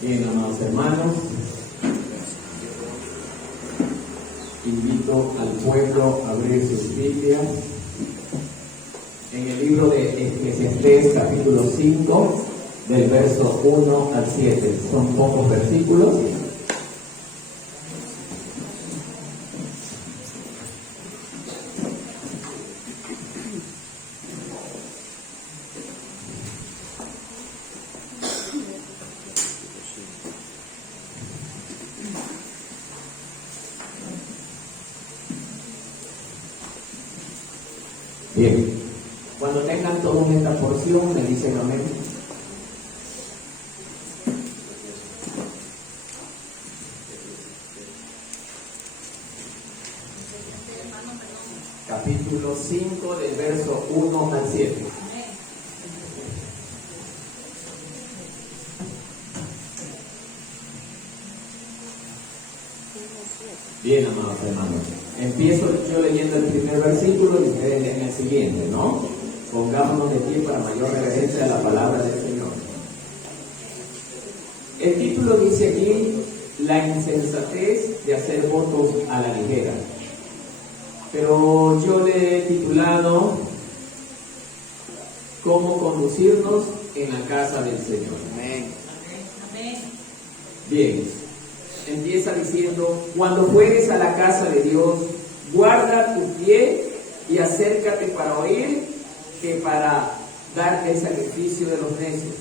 Bien, amados hermanos, invito al pueblo a abrir sus Biblias en el libro de Eclesiastés, capítulo 5, del verso 1 al 7. Son pocos versículos. Bien, cuando tengan todos esta porción, me dicen amén. Capítulo 5, del verso 1 al 7. Bien, amados hermanos. Empiezo yo leyendo el primer versículo y ustedes leen el siguiente, ¿no? Pongámonos de pie para mayor reverencia a la palabra del Señor. El título dice aquí, la insensatez de hacer votos a la ligera. Pero yo le he titulado, cómo conducirnos en la casa del Señor. Amén. Amén. Bien. Empieza diciendo, cuando fueres a la casa de Dios, guarda tu pie y acércate para oír que para darte el sacrificio de los necios,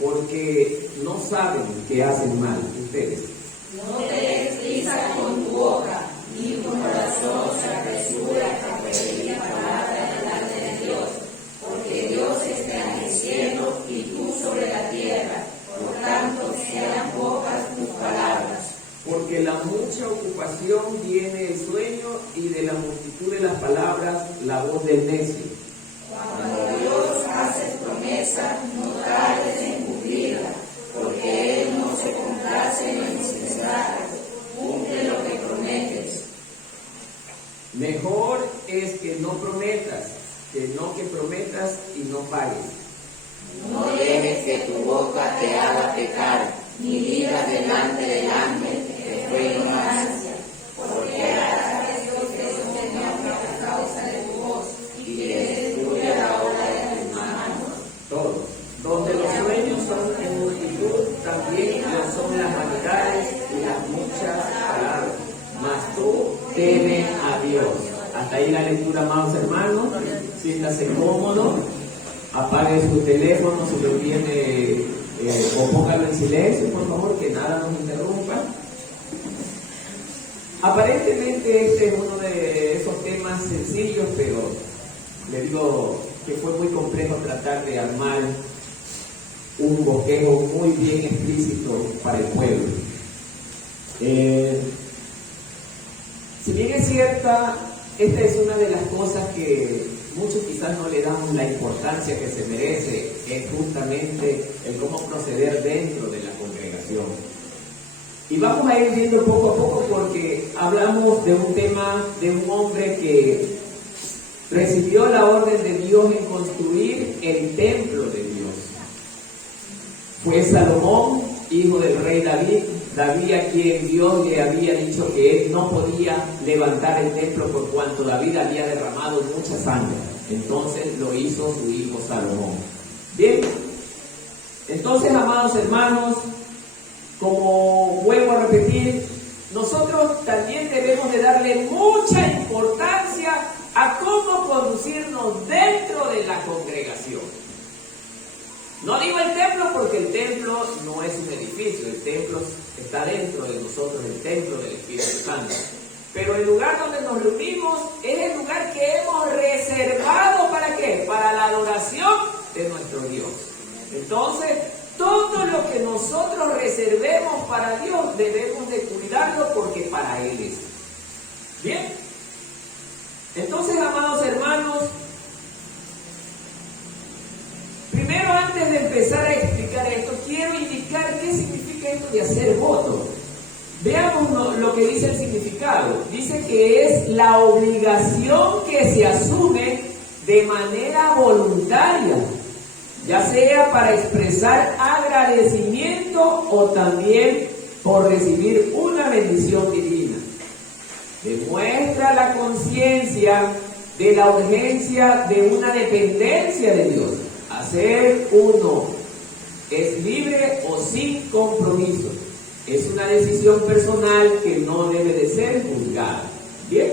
porque no saben que hacen mal ustedes. No te des prisa con tu boca, ni tu corazón se apresura a proferir la palabra delante de Dios, porque Dios está en el cielo y tú sobre la tierra, por tanto sean pocas tus palabras. Porque la mucha ocupación viene el sueño y de la multitud de las palabras la voz del necio. Cuando Dios hace promesa, no tardes en cumplirla, porque Él no se complace en los insensatos. Cumple lo que prometes. Mejor es que no prometas, que prometas y no pagues. No dejes que tu boca te haga pecar, ni digas delante del ángel que fue ignorancia, porque harás a Dios que sostenga a causa de tu voz y que destruye la obra de tus manos. Todos. Donde los sueños son en multitud, también lo son las vanidades y las muchas palabras. Mas tú teme a Dios. Hasta ahí la lectura, amados hermanos. Siéntase cómodo. Apague su teléfono si lo tiene, o póngalo en silencio, por favor, que nada nos interrumpa. Aparentemente este es uno de esos temas sencillos, pero le digo que fue muy complejo tratar de armar un bosquejo muy bien explícito para el pueblo. Si bien es cierta, esta es una de las cosas que muchos quizás no le dan la importancia que se merece, es justamente el cómo proceder dentro de la congregación. Y vamos a ir viendo poco a poco porque hablamos de un tema de un hombre que recibió la orden de Dios en construir el templo de Dios. Fue Salomón, hijo del rey David, a quien Dios le había dicho que él no podía levantar el templo por cuanto David había derramado mucha sangre. Entonces lo hizo su hijo Salomón. Bien, entonces, amados hermanos, como vuelvo a repetir, nosotros también debemos de darle mucha importancia a cómo conducirnos dentro de la congregación. No digo el templo porque el templo no es un edificio, el templo está dentro de nosotros, el templo del Espíritu Santo. Pero el lugar donde nos reunimos es el lugar que hemos reservado ¿para qué? Para la adoración de nuestro Dios. Entonces, todo lo que nosotros reservemos para Dios debemos de cuidarlo porque para Él es. ¿Bien? Entonces, amados hermanos, primero, antes de empezar a explicar esto, quiero indicar qué significa esto de hacer votos. Veamos lo que dice el significado. Dice que es la obligación que se asume de manera voluntaria ya sea para expresar agradecimiento o también por recibir una bendición divina. Demuestra la conciencia de la urgencia de una dependencia de Dios. Hacer uno es libre o sin compromiso. Es una decisión personal que no debe de ser juzgada. ¿Bien?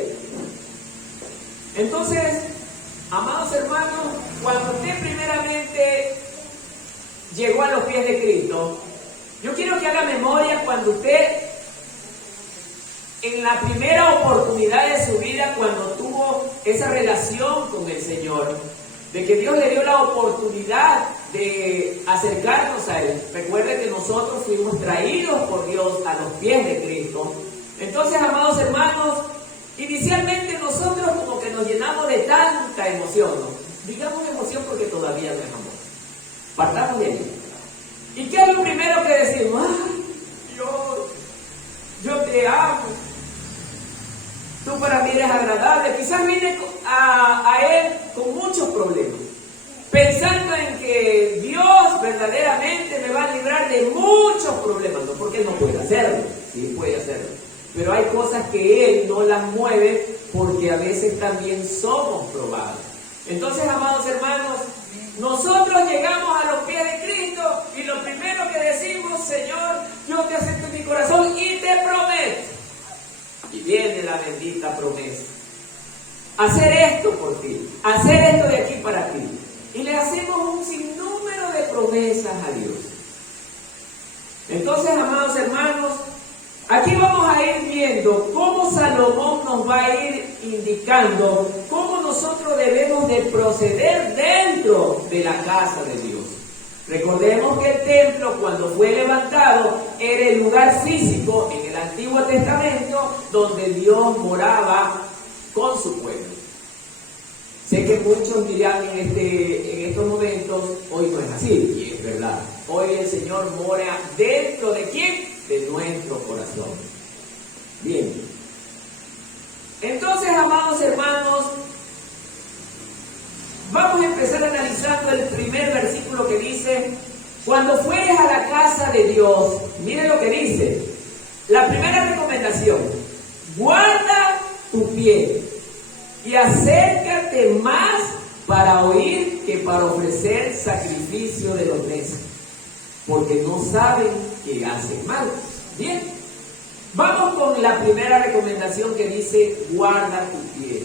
Entonces, amados hermanos, cuando usted primeramente llegó a los pies de Cristo, yo quiero que haga memoria cuando usted, en la primera oportunidad de su vida, cuando tuvo esa relación con el Señor, de que Dios le dio la oportunidad de acercarnos a Él. Recuerde que nosotros fuimos traídos por Dios a los pies de Cristo. Entonces, amados hermanos, inicialmente nosotros como que nos llenamos de tanta emoción, ¿no? Digamos emoción porque todavía no es amor. Partamos de ahí. ¿Y qué es lo primero que decimos? ¡Ay, Dios, yo te amo! Tú para mí eres agradable. Quizás vine a Él con muchos problemas, pensando en que Dios verdaderamente me va a librar de muchos problemas. No porque Él no puede hacerlo, sí puede hacerlo, pero hay cosas que Él no las mueve porque a veces también somos probados. Entonces, amados hermanos, nosotros llegamos a los pies de Cristo y lo primero que decimos: Señor, yo te acepto en mi corazón y te prometo. Y viene la bendita promesa: hacer esto por ti, hacer esto de aquí para ti. Y le hacemos un sinnúmero de promesas a Dios. Entonces, amados hermanos, aquí vamos a ir viendo cómo Salomón nos va a ir indicando cómo nosotros debemos de proceder dentro de la casa de Dios. Recordemos que el templo, cuando fue levantado, era el lugar físico en el Antiguo Testamento donde Dios moraba con su pueblo. Sé que muchos dirán en estos momentos: hoy no es así, y es verdad. Hoy el Señor mora dentro de ¿quién? De nuestro corazón. Bien. Entonces, amados hermanos, vamos a empezar analizando el primer versículo que dice: cuando fueres a la casa de Dios, mire lo que dice. La primera recomendación: guarda tu pie y acércate más para oír que para ofrecer sacrificio de los necios, porque no saben que hacen mal. Bien, vamos con la primera recomendación que dice: guarda tu pie.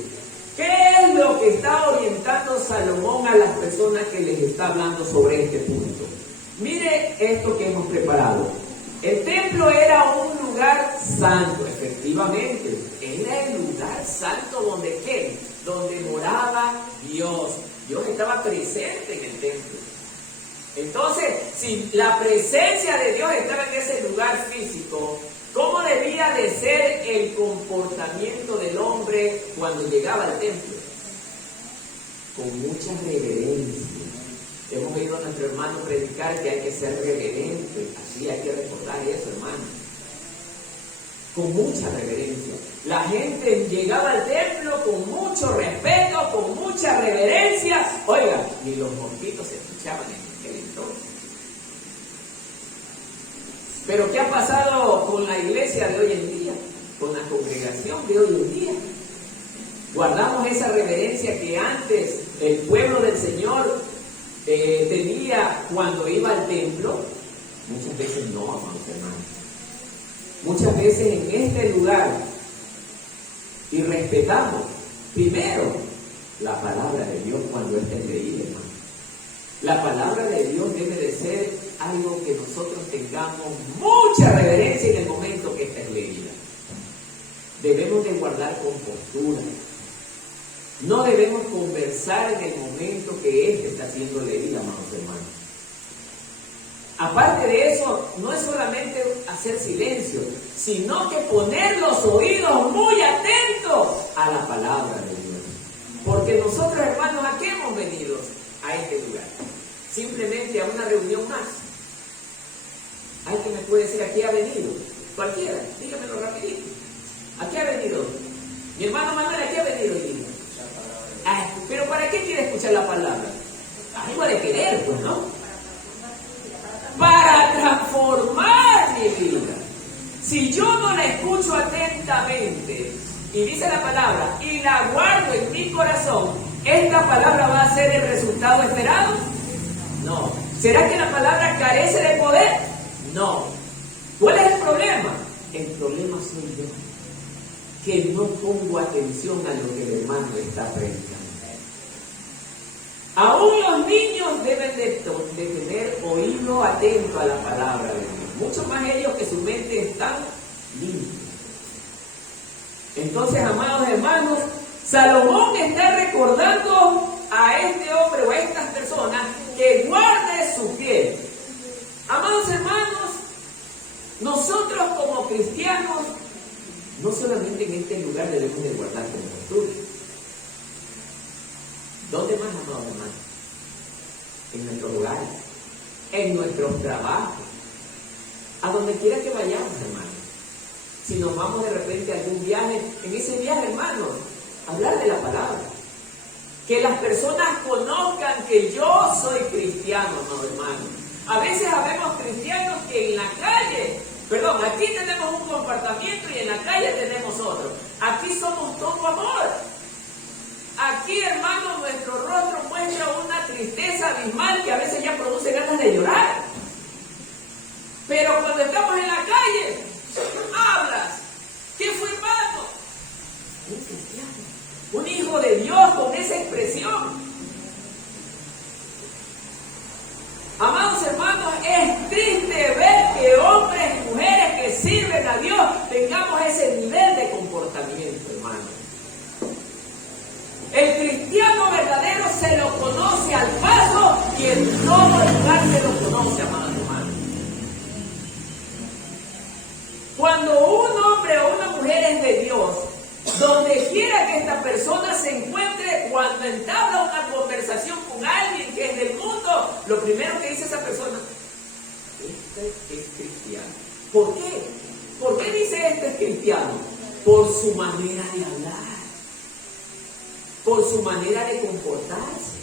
¿Qué es lo que está orientando Salomón a las personas que les está hablando sobre este punto? Mire esto que hemos preparado. El templo era un lugar santo, efectivamente. Era el lugar santo donde ¿qué? Donde moraba Dios. Dios estaba presente en el templo. Entonces, si la presencia de Dios estaba en ese lugar físico, ¿cómo debía de ser el comportamiento del hombre cuando llegaba al templo? Con mucha reverencia. Hemos oído a nuestro hermano predicar que hay que ser reverente. Así hay que recordar eso, hermano. Con mucha reverencia. La gente llegaba al templo con mucho respeto, con mucha reverencia. Oiga, ni los mosquitos se escuchaban en aquel entonces. Pero ¿qué ha pasado con la iglesia de hoy en día? Con la congregación de hoy en día. Guardamos esa reverencia que antes el pueblo del Señor tenía cuando iba al templo. Muchas veces no, amados hermanos. Muchas veces en este lugar y respetamos primero la palabra de Dios cuando esta es leída, hermano. La palabra de Dios debe de ser algo que nosotros tengamos mucha reverencia en el momento que esta es leída. Debemos de guardar compostura. No debemos conversar en el momento que ésta está siendo leída, amados hermanos. Aparte de eso, no es solamente hacer silencio, sino que poner los oídos muy atentos a la palabra de Dios. Porque nosotros, hermanos, ¿a qué hemos venido a este lugar? Simplemente a una reunión más. Alguien me puede decir: ¿a qué ha venido? Cualquiera, dígamelo rapidito. ¿A qué ha venido? Mi hermano Manuel, ¿a qué ha venido hoy día? Pero ¿para qué quiere escuchar la palabra? Algo de querer, pues, ¿no? Para transformar mi vida. Si yo no la escucho atentamente, y dice la palabra, y la guardo en mi corazón, ¿esta palabra va a ser el resultado esperado? No. ¿Será que la palabra carece de poder? No. ¿Cuál es el problema? El problema soy yo, que no pongo atención a lo que el hermano está predicando. Aún los niños deben de tener oído atento a la palabra de Dios, mucho más ellos que su mente es tan limpia. Entonces, amados hermanos, Salomón está recordando a este hombre o a estas personas que guarde su piel. Amados hermanos, nosotros como cristianos, no solamente en este lugar debemos de guardar compostura. ¿Dónde más, amados hermanos? En nuestros hogares, en nuestros trabajos, a donde quiera que vayamos, hermanos. Si nos vamos de repente a algún viaje, en ese viaje, hermanos, hablar de la palabra. Que las personas conozcan que yo soy cristiano, hermanos. A veces habemos cristianos que en la calle, aquí tenemos un comportamiento y en la calle tenemos otro. Aquí somos todo amor. Aquí, hermanos, nuestro rostro muestra una tristeza abismal que a veces ya produce ganas de llorar. Pero cuando estamos en la calle, hablas. ¿Qué fue, hermano? Un cristiano, un hijo de Dios con esa expresión. Amados hermanos, es triste ver que hombres y mujeres que sirven a Dios tengamos ese nivel de comportamiento, hermanos. El cristiano verdadero se lo conoce al paso y en todo lugar se lo conoce, amados hermanos. Cuando un hombre o una mujer es de Dios, donde quiera que esta persona se encuentre, cuando entabla una conversación con alguien que es del mundo, lo primero que dice esa persona, este es cristiano. ¿Por qué? ¿Por qué dice este es cristiano? Por su manera de hablar, por su manera de comportarse.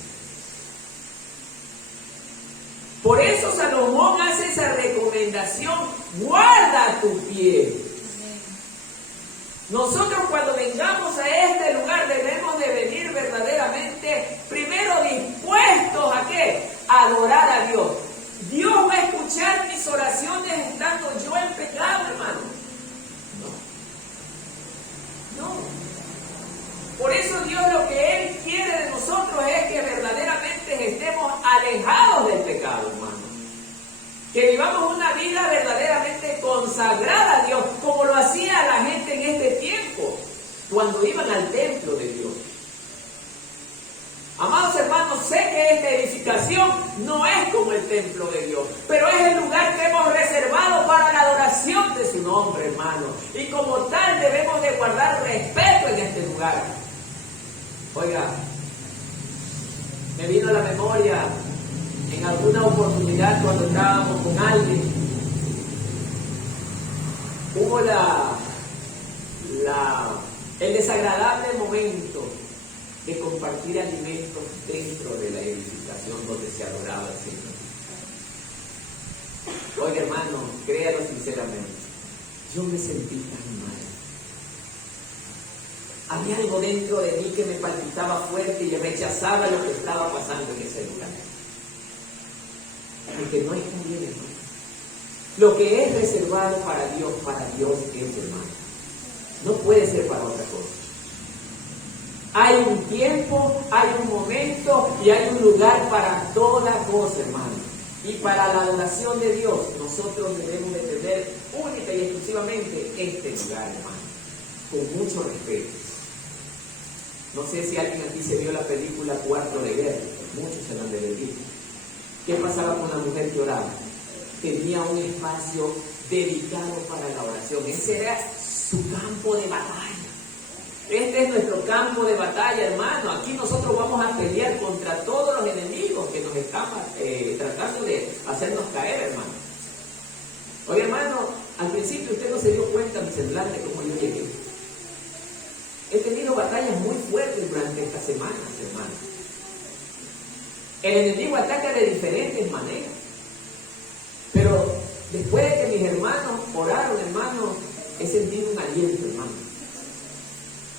Por eso Salomón hace esa recomendación, guarda tu piel. Nosotros cuando vengamos a este lugar debemos de venir verdaderamente, primero dispuestos ¿a qué? A adorar a Dios. Dios va a escuchar mis oraciones estando yo en pecado, hermano. No. Por eso Dios lo que Él quiere de nosotros es que verdaderamente estemos alejados del pecado, hermano. Que vivamos una vida verdaderamente consagrada a Dios, como lo hacía la gente en este tiempo, cuando iban al templo de Dios. Amados hermanos, sé que esta edificación no es como el templo de Dios, pero es el lugar que hemos reservado para la adoración de su nombre, hermano. Y como tal debemos de guardar respeto en este lugar. Oiga, me vino a la memoria en alguna oportunidad cuando estábamos con alguien, hubo el desagradable momento de compartir alimentos dentro de la edificación donde se adoraba al Señor. Oiga, hermano, créalo sinceramente, yo me sentí tan mal. Había algo dentro de mí que me palpitaba fuerte y rechazaba lo que estaba pasando en ese lugar. Porque no está bien, hermano. Lo que es reservado para Dios es, hermano. No puede ser para otra cosa. Hay un tiempo, hay un momento y hay un lugar para toda cosa, hermano. Y para la adoración de Dios, nosotros debemos de tener única y exclusivamente este lugar, hermano. Con mucho respeto. No sé si alguien aquí se vio la película Cuarto de Guerra. Muchos se la han de ver. ¿Qué pasaba con la mujer que oraba? Tenía un espacio dedicado para la oración. Ese era su campo de batalla. Este es nuestro campo de batalla, hermano. Aquí nosotros vamos a pelear contra todos los enemigos que nos están tratando de hacernos caer, hermano. Oye, hermano, al principio usted no se dio cuenta mi semblante como yo llegué. He tenido batallas muy fuertes durante estas semanas, hermano. El enemigo ataca de diferentes maneras. Pero después de que mis hermanos oraron, hermanos, he sentido un aliento, hermano.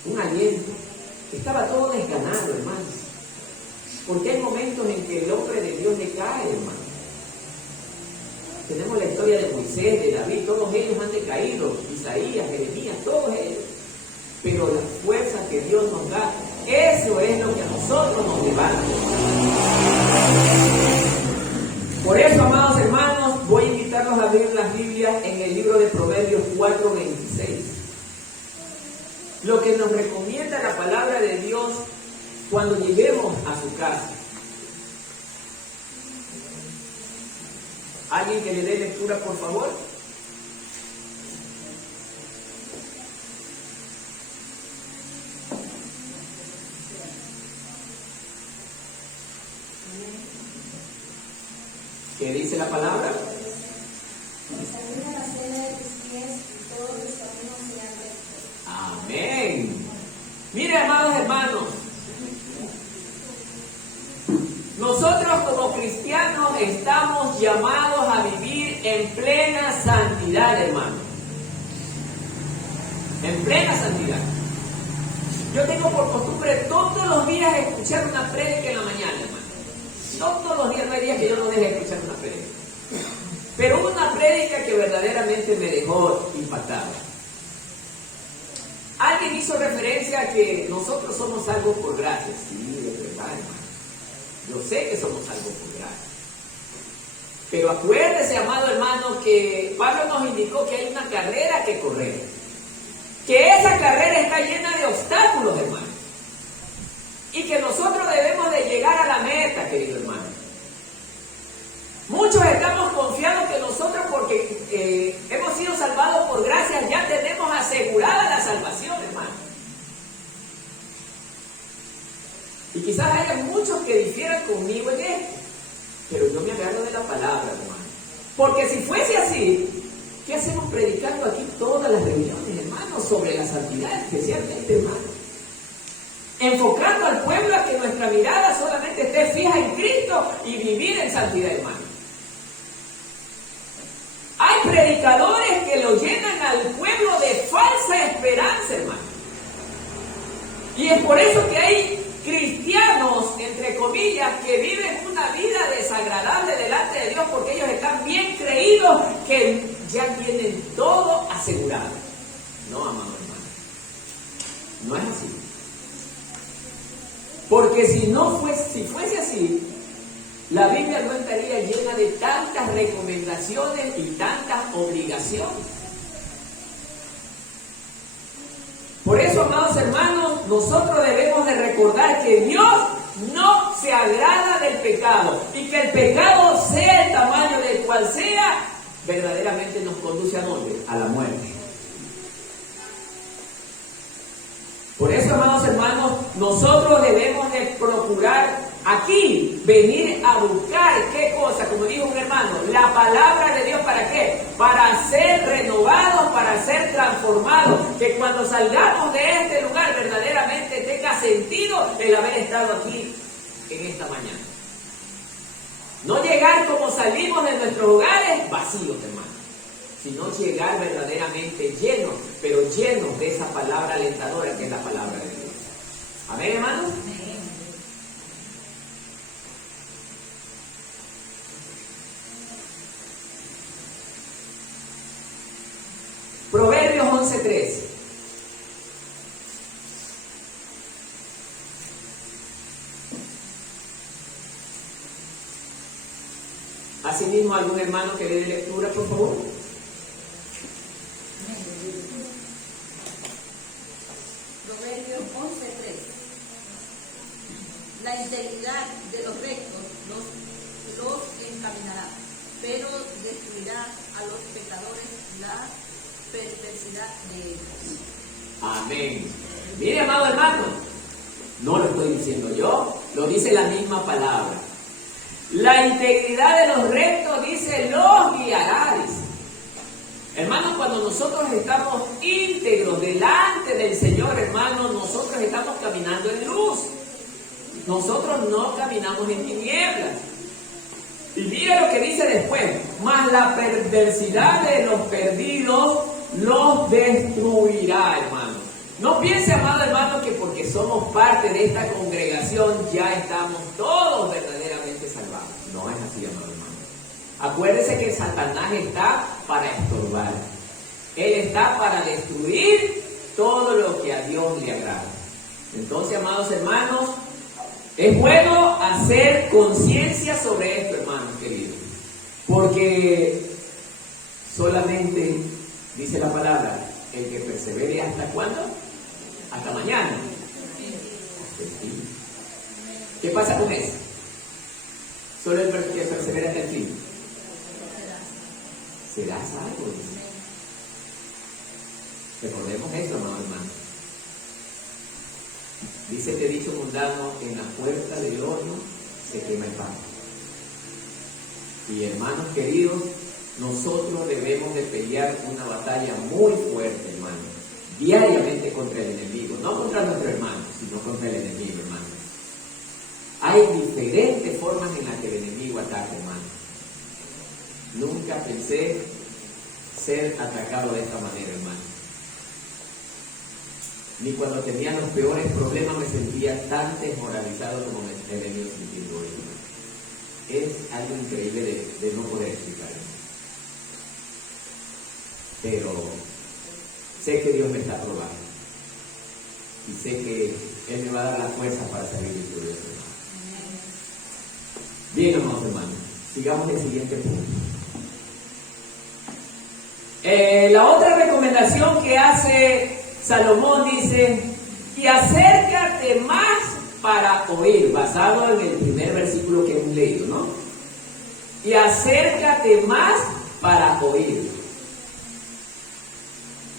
Un aliento. Estaba todo desganado, hermanos. Porque hay momentos en que el hombre de Dios le cae, hermano. Tenemos la historia de Moisés, de David, todos ellos han decaído. Isaías, Jeremías, todos ellos. Pero la fuerza que Dios nos da, eso es lo que a nosotros nos levanta. Por eso, amados hermanos, voy a invitarlos a abrir las Biblias en el libro de Proverbios 4:26. Lo que nos recomienda la palabra de Dios cuando lleguemos a su casa. ¿Alguien que le dé lectura, por favor? ¿Qué dice la palabra? Amén. Mire, amados hermanos, nosotros como cristianos estamos llamados a vivir en plena santidad, hermano. En plena santidad. Yo tengo por costumbre todos los días escuchar una prédica en la mañana, hermano. Todos los días, no hay días que yo no deje de escuchar una prédica. Pero hubo una prédica que verdaderamente me dejó impactado. Alguien hizo referencia a que nosotros somos salvos por gracia. Sí, de verdad, hermano. Yo sé que somos salvos por gracia. Pero acuérdese, amado hermano, que Pablo nos indicó que hay una carrera que correr. Que esa carrera está llena de obstáculos, hermano. Y que nosotros debemos de llegar a la meta, querido hermano. Muchos estamos confiados que nosotros, porque hemos sido salvados por gracia, ya tenemos asegurada la salvación, hermano. Y quizás haya muchos que difieran conmigo en esto, pero yo me agarro de la palabra, hermano. Porque si fuese así, ¿qué hacemos predicando aquí todas las reuniones, hermano, sobre la santidad, especialmente, hermano? Enfocando al pueblo a que nuestra mirada solamente esté fija en Cristo y vivir en santidad, hermano. Hay predicadores que lo llenan al pueblo de falsa esperanza, hermano. Y es por eso que hay cristianos, entre comillas, que viven una vida desagradable delante de Dios, porque ellos están bien creídos que ya tienen todo asegurado. No, amado hermano. No es así. Porque si fuese así, la Biblia no estaría llena de tantas recomendaciones y tantas obligaciones. Por eso, amados hermanos, nosotros debemos de recordar que Dios no se agrada del pecado y que el pecado, sea el tamaño del cual sea, verdaderamente nos conduce ¿a dónde? A la muerte. Por eso, amados hermanos, nosotros debemos de procurar aquí venir a buscar, ¿qué cosa? Como dijo un hermano, la palabra de Dios, ¿para qué? Para ser renovados, para ser transformados, que cuando salgamos de este lugar verdaderamente tenga sentido el haber estado aquí en esta mañana. No llegar como salimos de nuestros hogares vacíos, hermano, sino llegar verdaderamente llenos, pero llenos de esa palabra alentadora que es la palabra de Dios. ¿Amén, hermanos? Proverbios 11:3. Asimismo, algún hermano que le dé lectura, por favor. Proverbios 11:3. La integridad de los rectos los encaminará, pero destruirá a los pecadores la perversidad de ellos. Amén. Mire, amado hermano, no lo estoy diciendo yo, lo dice la misma palabra. La integridad de los rectos, dice, los guiará, dice. Hermanos, cuando nosotros estamos íntegros delante del Señor, hermanos, nosotros estamos caminando en luz. nosotros no caminamos en tinieblas. Y mira lo que dice después: mas la perversidad de los perdidos los destruirá, hermano. No piense, amado hermano, que porque somos parte de esta congregación ya estamos todos verdaderamente salvados. No es así, amado hermano. Acuérdese que Satanás está para estorbar. Él está para destruir todo lo que a Dios le agrada. Entonces, amados hermanos, es bueno hacer conciencia sobre esto, hermanos queridos. Porque solamente, dice la palabra, el que persevere ¿hasta cuándo? Hasta mañana. Hasta el fin. ¿Qué pasa con eso? Solo el que persevera hasta el fin. Será salvo. Recordemos eso, amados hermanos. Dice este dicho mundano: en la puerta del horno se quema el pan. Y hermanos queridos, nosotros debemos de pelear una batalla muy fuerte, hermanos, diariamente contra el enemigo, no contra nuestro hermano, sino contra el enemigo, hermanos. Hay diferentes formas en las que el enemigo ataca, hermanos. Nunca pensé ser atacado de esta manera, hermanos. Ni cuando tenía los peores problemas me sentía tan desmoralizado como me he venido sintiendo hoy, hermanos. Es algo increíble de no poder explicar. Pero sé que Dios me está probando. Y sé que Él me va a dar la fuerza para salir victorioso. Bien, amados hermanos, sigamos el siguiente punto. La otra recomendación que hace Salomón dice: y acércate más para oír, basado en el primer versículo que hemos leído, ¿no? Y acércate más para oír.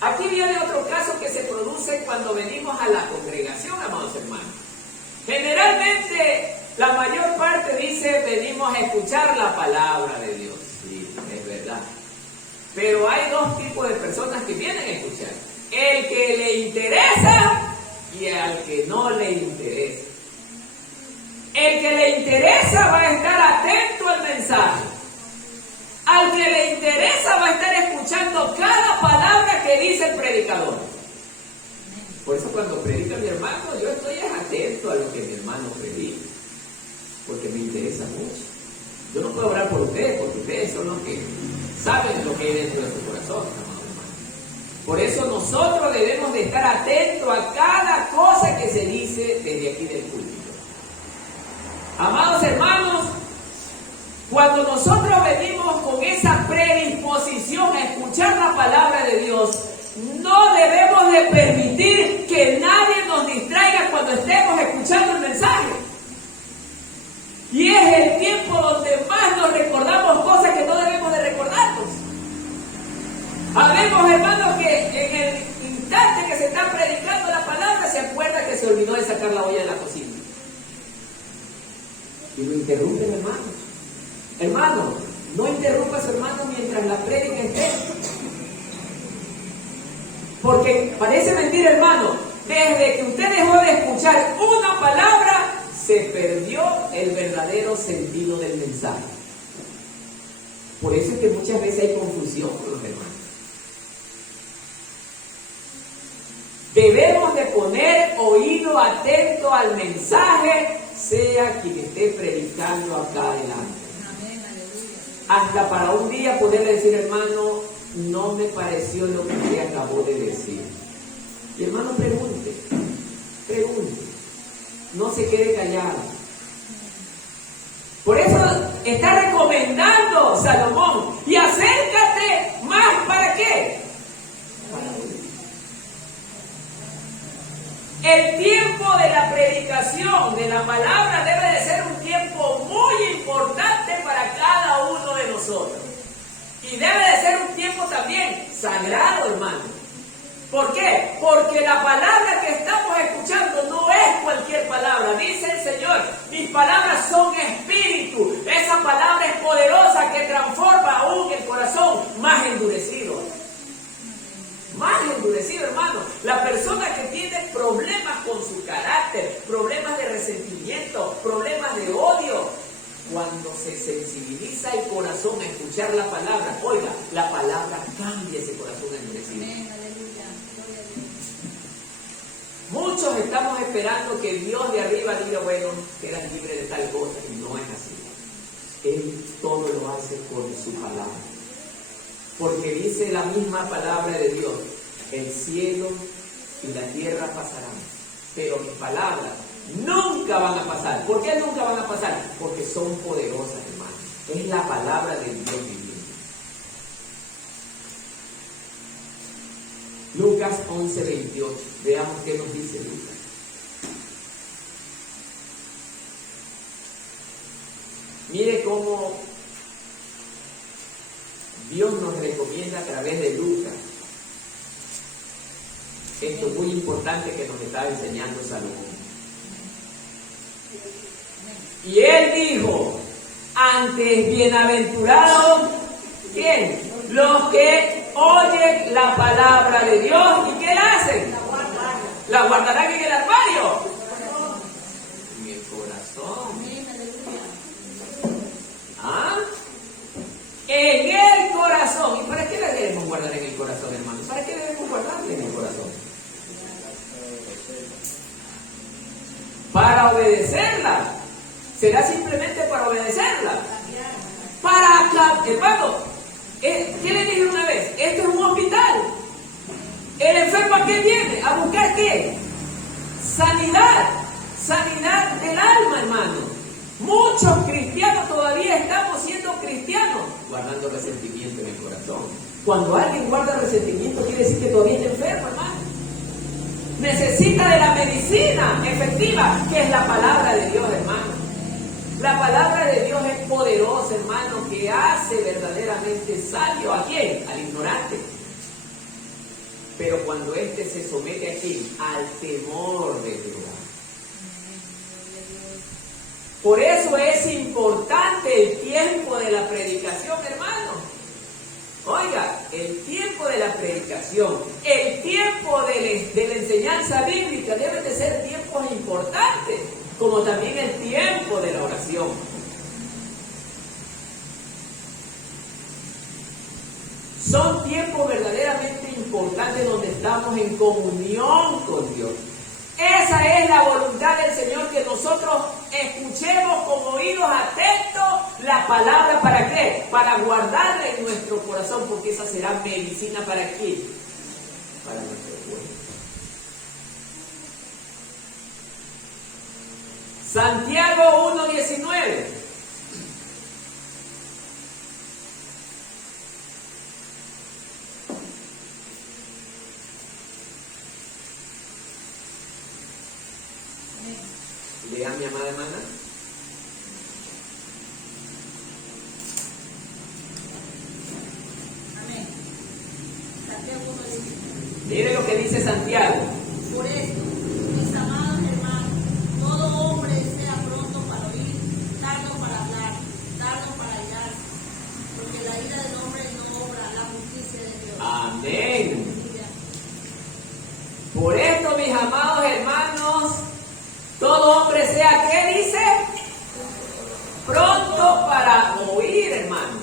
Aquí viene otro caso que se produce cuando venimos a la congregación, amados hermanos. Generalmente, la mayor parte dice: venimos a escuchar la palabra de Dios. Sí, es verdad. Pero hay dos tipos de personas que vienen a escuchar: el que le interesa y al que no le interesa. El que le interesa va a estar atento al mensaje. Al que le interesa va a estar escuchando cada palabra que dice el predicador. Por eso cuando predica mi hermano, yo estoy atento a lo que mi hermano predica, porque me interesa mucho. Yo no puedo orar por ustedes, porque ustedes son los que saben lo que hay dentro de su corazón, amados hermanos. Por eso nosotros debemos de estar atentos a cada cosa que se dice desde aquí del púlpito. Amados hermanos, cuando nosotros venimos con esa predisposición a escuchar la palabra de Dios, no debemos de permitir que nadie nos distraiga cuando estemos escuchando el mensaje. Y es el tiempo donde más nos recordamos cosas que no debemos de recordarnos. Habemos, hermanos, que en el instante que se está predicando la palabra se acuerda que se olvidó de sacar la olla de la cocina. Y lo interrumpen, hermanos. Hermano, no interrumpa a su hermano mientras la prédica esté. Porque parece mentira, hermano, desde que usted dejó de escuchar una palabra, se perdió el verdadero sentido del mensaje. Por eso es que muchas veces hay confusión con los hermanos. Debemos de poner oído atento al mensaje, sea quien esté predicando acá adelante. Hasta para un día poder decir: hermano, no me pareció lo que usted acabó de decir. Y hermano, pregunte. No se quede callado. Por eso está recomendando Salomón: y acércate más, ¿para qué? Para oír. El tiempo de la predicación de la palabra debe de ser un tiempo muy importante para cada uno de nosotros. Y debe de ser un tiempo también sagrado, hermano. ¿Por qué? Porque la palabra que estamos escuchando no es cualquier palabra. Dice el Señor: mis palabras son espíritu. Esa palabra es poderosa que transforma aún el corazón más endurecido. Más endurecido, hermano. La persona que tiene problemas con su carácter, problemas de resentimiento, sensibiliza el corazón a escuchar la palabra, oiga, la palabra cambia ese corazón endurecido. Muchos estamos esperando que Dios de arriba diga, bueno, que eras libre de tal cosa, y no es así. Él todo lo hace con su palabra. Porque dice la misma palabra de Dios, el cielo y la tierra pasarán, pero mis palabras nunca van a pasar. ¿Por qué nunca van a pasar? Porque son poderosas, hermanos. Es la palabra de Dios viviente. Lucas 11:28. Veamos qué nos dice Lucas. Mire cómo Dios nos recomienda a través de Lucas. Esto es muy importante que nos está enseñando Salomón. Y él dijo, antes bienaventurados, ¿quién? Los que oyen la palabra de Dios y ¿qué la hacen? La guardarán en el armario. En el corazón. ¿Ah? En el corazón. ¿Y para qué la debemos guardar en el corazón, hermano? ¿Para qué debemos guardarla en el corazón? Para obedecerla. ¿Será simplemente para obedecerla? Para acá, hermano. ¿Qué le dije una vez? Esto es un hospital. ¿El enfermo a qué viene? ¿A buscar qué? Sanidad. Sanidad del alma, hermano. Muchos cristianos todavía estamos siendo cristianos guardando resentimiento en el corazón. Cuando alguien guarda resentimiento quiere decir que todavía está enfermo, hermano. Necesita de la medicina efectiva, que es la palabra de Dios, hermano. La palabra de Dios es poderosa, hermano, que hace verdaderamente sabio ¿a quién? Al ignorante. Pero cuando éste se somete a quién? Al temor de Jehová. Por eso es importante el tiempo de la predicación, hermano. Oiga, el tiempo de la predicación, el tiempo de la enseñanza bíblica deben de ser tiempos importantes, como también el tiempo de la oración. Son tiempos verdaderamente importantes donde estamos en comunión con Dios. Esa es la voluntad del Señor, que nosotros escuchemos con oídos atentos la palabra. ¿Para qué? Para guardarla en nuestro corazón, porque esa será medicina ¿para quién? Para nuestro cuerpo. Santiago 1:19. Lea, mi amada hermana. Amén. Santiago 1:19. Mire lo que dice Santiago. Por esto, mis amados hermanos, todo hombre sea pronto para oír, tardo para hablar, tardo para irarse, porque la ira del hombre no obra la justicia de Dios. Amén. Por esto, mis amados hermanos, todo hombre sea, ¿qué dice? Pronto para oír, hermano.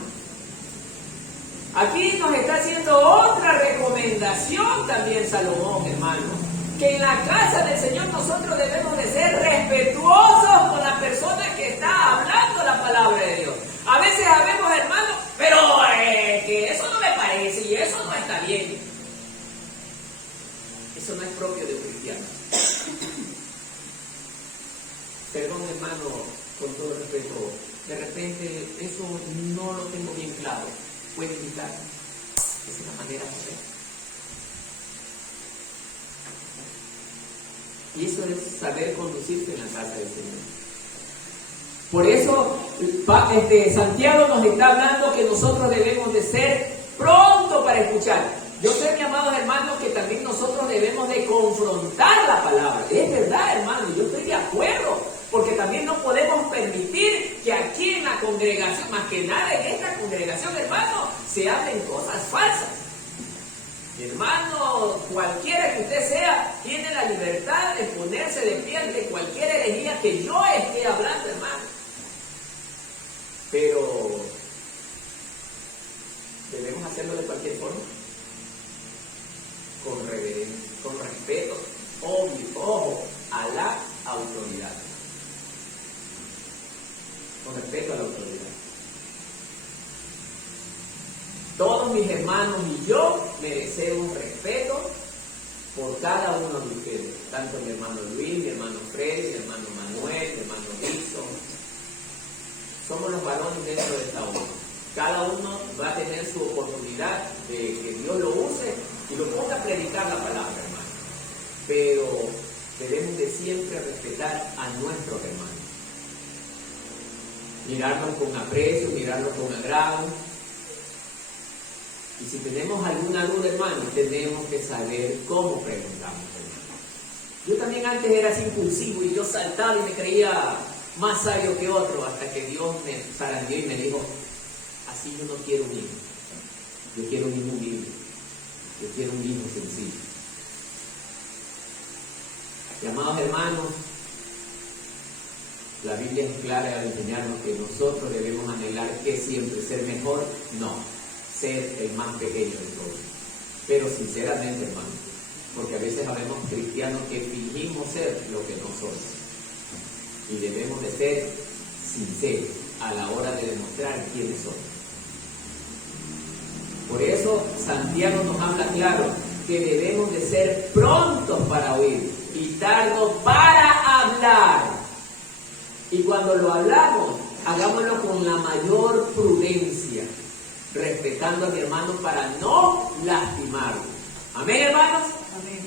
Aquí nos está haciendo otra recomendación también Salomón, hermano. Que en la casa del Señor nosotros debemos de ser respetuosos con la persona que está hablando la palabra de Dios. A veces sabemos, hermano, pero que eso no me parece y eso no está bien. Eso no es propio de un cristiano. Perdón, hermano, con todo respeto, de repente eso no lo tengo bien claro. Puede indicar. Es una manera de hacer. Y eso es saber conducirse en la casa del Señor. Por eso, Santiago nos está hablando que nosotros debemos de ser pronto para escuchar. Yo sé, mis amados hermanos, que también nosotros debemos de confrontar la palabra. Es verdad, hermano, yo estoy de acuerdo. Porque también no podemos permitir que aquí en la congregación, más que nada en esta congregación, hermano, se hablen cosas falsas. Hermano, cualquiera que usted sea, tiene la libertad de ponerse de pie ante cualquier herejía que yo esté hablando, hermano. Pero todos mis hermanos y yo merecemos respeto por cada uno de ustedes, tanto mi hermano Luis, mi hermano Freddy, mi hermano Manuel, mi hermano Wilson. Somos los varones dentro de esta obra. Cada uno va a tener su oportunidad de que Dios lo use y lo ponga a predicar la palabra, hermano. Pero debemos de siempre respetar a nuestros hermanos. Mirarlos con aprecio, mirarlos con agrado. Y si tenemos alguna duda, hermano, tenemos que saber cómo preguntamos, hermano. Yo también antes era así impulsivo y yo saltaba y me creía más sabio que otro, hasta que Dios me zarandeó y me dijo, así yo no quiero un hijo. Yo quiero un hijo humilde. Yo quiero un hijo sencillo. Y amados hermanos, la Biblia es clara al enseñarnos que nosotros debemos anhelar que siempre ser mejor, no, ser el más pequeño de todos. Pero sinceramente, hermanos, porque a veces habemos cristianos que fingimos ser lo que no somos. Y debemos de ser sinceros a la hora de demostrar quiénes somos. Por eso Santiago nos habla claro que debemos de ser prontos para oír y tardos para hablar. Y cuando lo hablamos, hagámoslo con la mayor prudencia, respetando a mi hermano para no lastimarlo. ¿Amén, hermanos? Amén.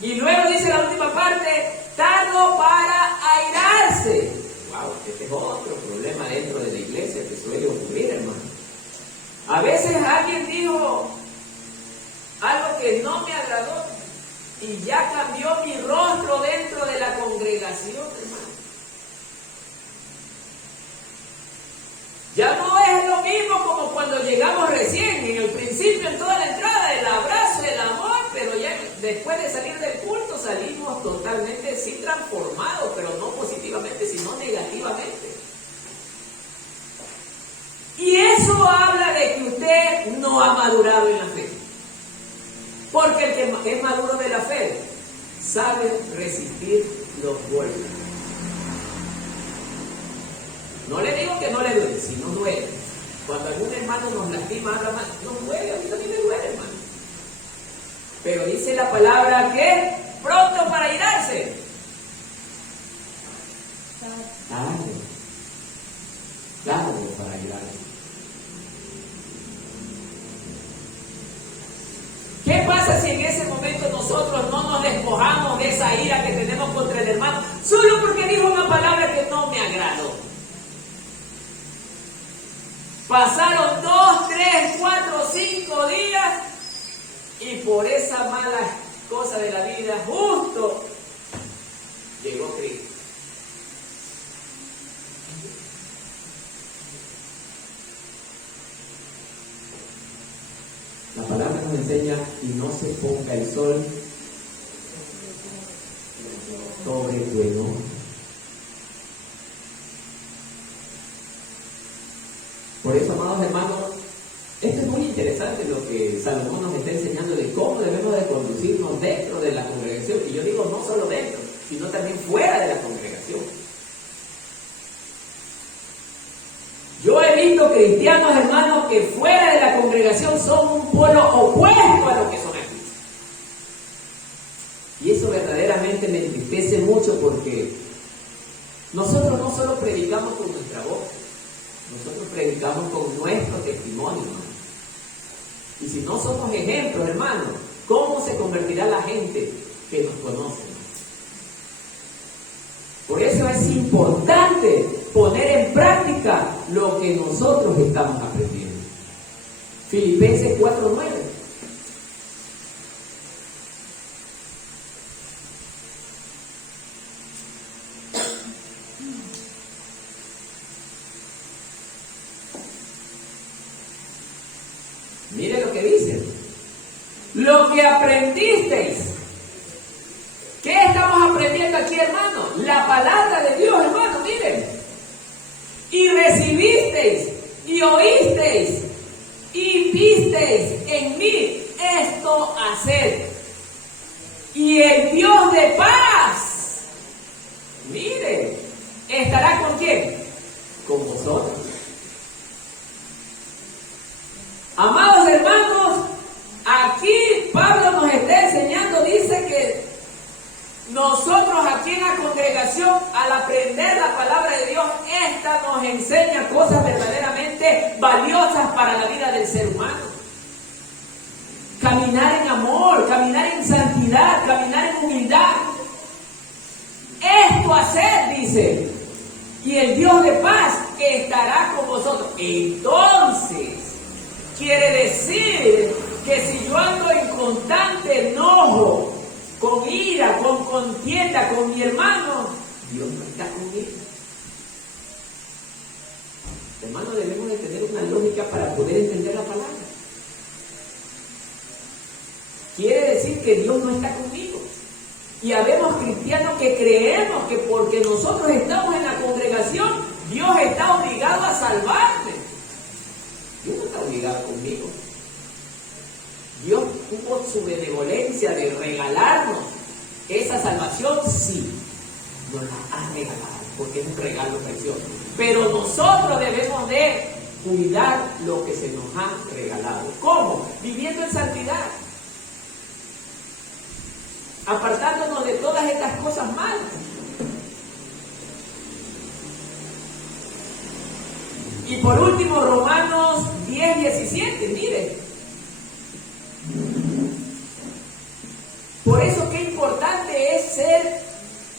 Y luego dice la última parte, tardo para airarse. Wow, este es otro problema dentro de la iglesia que suele ocurrir, hermano. A veces alguien dijo algo que no me agradó y ya cambió mi rostro dentro de la congregación, hermano. Ya no es lo mismo como cuando llegamos recién, en el principio, en toda la entrada, el abrazo, el amor, pero ya después de salir del culto salimos totalmente, sí, transformados, pero no positivamente, sino negativamente. Y eso habla de que usted no ha madurado en la fe. Porque el que es maduro de la fe sabe resistir los golpes. No le digo que no le duele, si no duele. Cuando algún hermano nos lastima, habla mal, no duele, a mí también me duele, hermano. Pero dice la palabra que pronto para irarse. Tarde para irarse. ¿Qué pasa si en ese momento nosotros no nos despojamos de esa ira que tenemos contra el hermano solo porque dijo una palabra que no me agradó? Pasaron 2, 3, 4, 5 días y por esa mala cosa de la vida justo llegó Cristo. La palabra nos enseña y no se ponga el sol sobre tu enojo. Por eso, amados hermanos, esto es muy interesante lo que Salomón nos está enseñando de cómo debemos de conducirnos dentro de la congregación. Y yo digo no solo dentro, sino también fuera de la congregación. Yo he visto cristianos, hermanos, que fuera de la congregación son un polo opuesto a lo que son aquí. Y eso verdaderamente me entristece mucho porque nosotros no solo predicamos con nuestra voz, nosotros predicamos con nuestro testimonio, hermano. Y si no somos ejemplos, hermano, ¿cómo se convertirá la gente que nos conoce? Por eso es importante poner en práctica lo que nosotros estamos aprendiendo. Filipenses 4:9. Mire lo que dice. Lo que aprendisteis. ¿Qué estamos aprendiendo aquí, hermano? La palabra de Dios, hermano, miren. Y recibisteis, y oísteis, y visteis en mí, esto haced. Y el Dios de paz, miren, ¿estará con quién? Con vosotros. Amados hermanos, palabra nos enseña cosas verdaderamente valiosas para la vida del ser humano. Caminar en amor, caminar en santidad, caminar en humildad. Esto hacer, dice, y el Dios de paz estará con vosotros. Entonces, quiere decir que si yo ando en constante enojo, con ira, con contienda con mi hermano, Dios no está conmigo. Hermano, debemos de tener una lógica para poder entender la palabra. Quiere decir que Dios no está conmigo. Y habemos cristianos que creemos que porque nosotros estamos en la congregación, Dios está obligado a salvarme. Dios no está obligado conmigo. Dios tuvo su benevolencia de regalarnos esa salvación, sí, nos la ha regalado, porque es un regalo precioso. Pero nosotros debemos de cuidar lo que se nos ha regalado. ¿Cómo? Viviendo en santidad, apartándonos de todas estas cosas malas. Y por último, Romanos 10:17, mire. Por eso qué importante es ser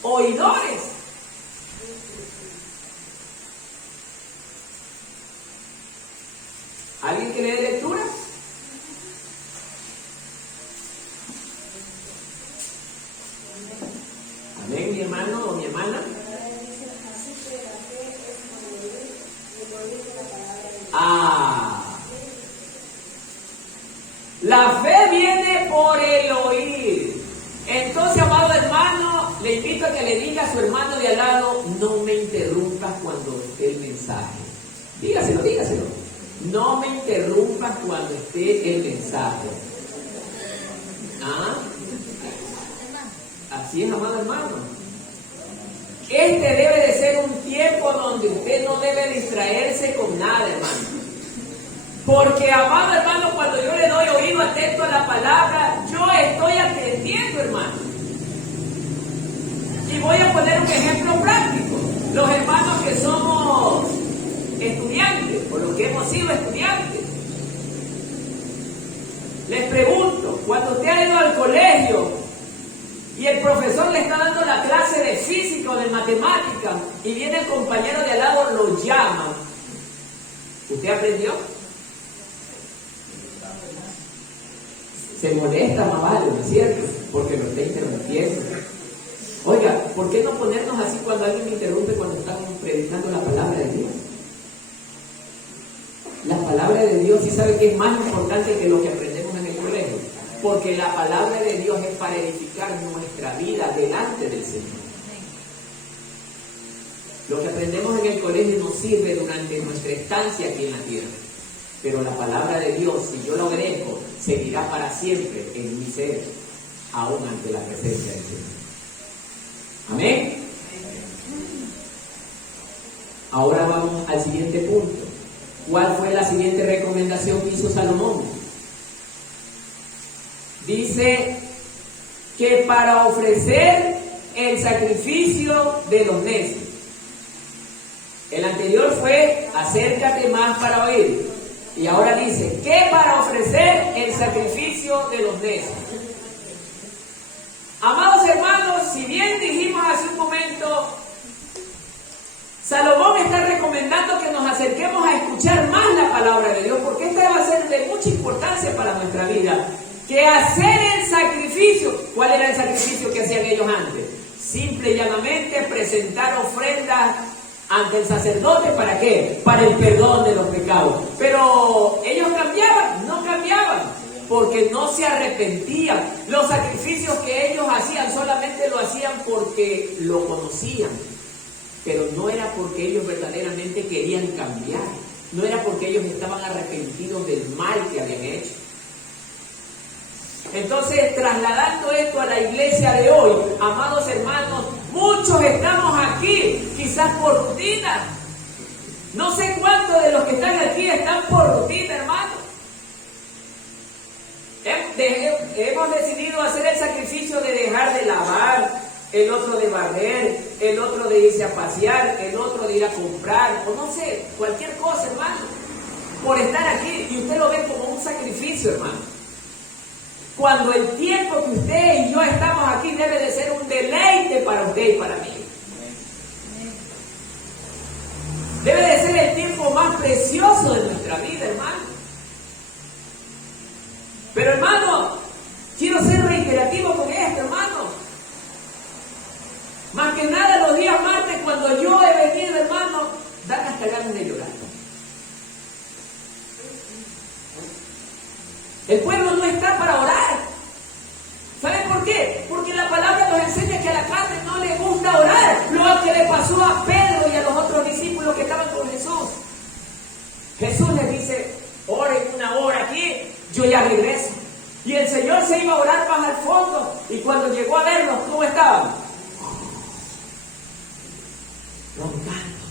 oidores. ¿Alguien que lee lectura? Amén, mi hermano o mi hermana. La fe viene por el oír. Entonces, amado hermano, le invito a que le diga a su hermano de al lado: no me interrumpas cuando esté el mensaje. Dígaselo, dígaselo. No me interrumpas cuando esté el mensaje. ¿Ah? Así es, amado hermano. Este debe de ser un tiempo donde usted no debe distraerse con nada, hermano. Porque, amado hermano, cuando yo le doy oído atento a la palabra, yo estoy atendiendo, hermano. Y voy a poner un ejemplo práctico. Los hermanos que somos estudiantes, por lo que hemos sido estudiantes, les pregunto, cuando usted ha ido al colegio y el profesor le está dando la clase de física o de matemática y viene el compañero de al lado, lo llama, ¿usted aprendió? Se molesta, más vale, ¿no es cierto? Porque lo está interrumpiendo. Oiga, ¿por qué no ponernos así cuando alguien me interrumpe cuando estamos predicando la palabra de Dios? La palabra de Dios, ¿sí sabe que es más importante que lo que aprendemos en el colegio? Porque la palabra de Dios es para edificar nuestra vida delante del Señor. Lo que aprendemos en el colegio nos sirve durante nuestra estancia aquí en la tierra. Pero la palabra de Dios, si yo la obedezco, seguirá para siempre en mi ser, aún ante la presencia del Señor. Amén. Ahora vamos al siguiente punto. ¿Cuál fue la siguiente recomendación que hizo Salomón? Dice que para ofrecer el sacrificio de los necios. El anterior fue acércate más para oír. Y ahora dice que para ofrecer el sacrificio de los necios. Amados hermanos, si bien dijimos hace un momento, Salomón está recomendando que nos acerquemos a escuchar más la palabra de Dios, porque esta va a ser de mucha importancia para nuestra vida. Que hacer el sacrificio, ¿cuál era el sacrificio que hacían ellos antes? Simple y llanamente presentar ofrendas ante el sacerdote, ¿para qué? Para el perdón de los pecados. Pero ellos cambiaban, no cambiaban, porque no se arrepentían. Los sacrificios que ellos hacían solamente lo hacían porque lo conocían, pero no era porque ellos verdaderamente querían cambiar, no era porque ellos estaban arrepentidos del mal que habían hecho. Entonces, trasladando esto a la iglesia de hoy, amados hermanos, muchos estamos aquí, quizás por rutina. No sé cuántos de los que están aquí están por rutina, hermanos. Hemos decidido hacer el sacrificio de dejar de lavar, el otro de barrer, el otro de irse a pasear, el otro de ir a comprar, o no sé, cualquier cosa, hermano, por estar aquí, y usted lo ve como un sacrificio, hermano. Cuando el tiempo que usted y yo estamos aquí debe de ser un deleite para usted y para mí. Debe de ser el tiempo más precioso de nuestra vida, hermano. Pero, hermano, quiero ser reiterativo con esto, hermano. Más que nada los días martes, cuando yo he venido, hermano, dan hasta ganas de llorar. El pueblo no está para orar. ¿Saben por qué? Porque la palabra nos enseña que a la carne no le gusta orar. Lo que le pasó a Pedro y a los otros discípulos que estaban con Jesús. Jesús les dice, oren una hora aquí, yo ya regreso. Y el Señor se iba a orar más al fondo. Y cuando llegó a verlos, ¿cómo estaban? Roncando.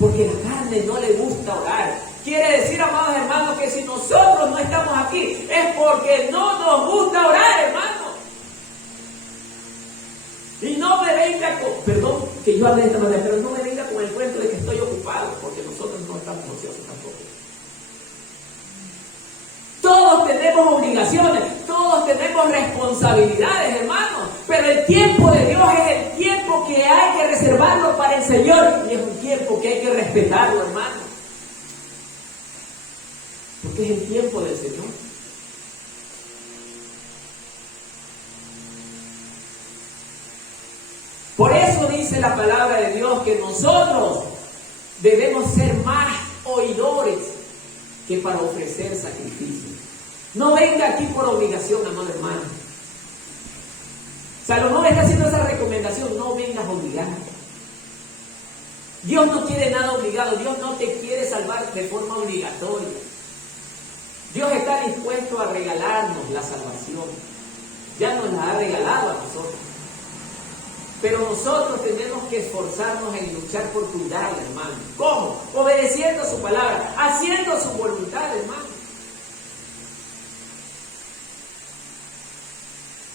Porque la carne no le gusta orar. Quiere decir, amados hermanos, que si nosotros no estamos aquí es porque no nos gusta orar, hermano. Y no me venga con, perdón que yo hable de esta manera, pero no me venga con el cuento de que estoy ocupado, porque nosotros no estamos ociosos tampoco. Todos tenemos obligaciones, todos tenemos responsabilidades, hermanos, pero el tiempo de Dios es el tiempo que hay que reservarlo para el Señor, y es un tiempo que hay que respetarlo, hermano. Porque es el tiempo del Señor. Por eso dice la palabra de Dios que nosotros debemos ser más oidores que para ofrecer sacrificio. No venga aquí por obligación, amado hermano. Salomón está haciendo esa recomendación, no vengas obligado. Dios no quiere nada obligado, Dios no te quiere salvar de forma obligatoria. Dios está dispuesto a regalarnos la salvación. Ya nos la ha regalado a nosotros. Pero nosotros tenemos que esforzarnos en luchar por cuidarla, hermano. ¿Cómo? Obedeciendo su palabra, haciendo su voluntad, hermano.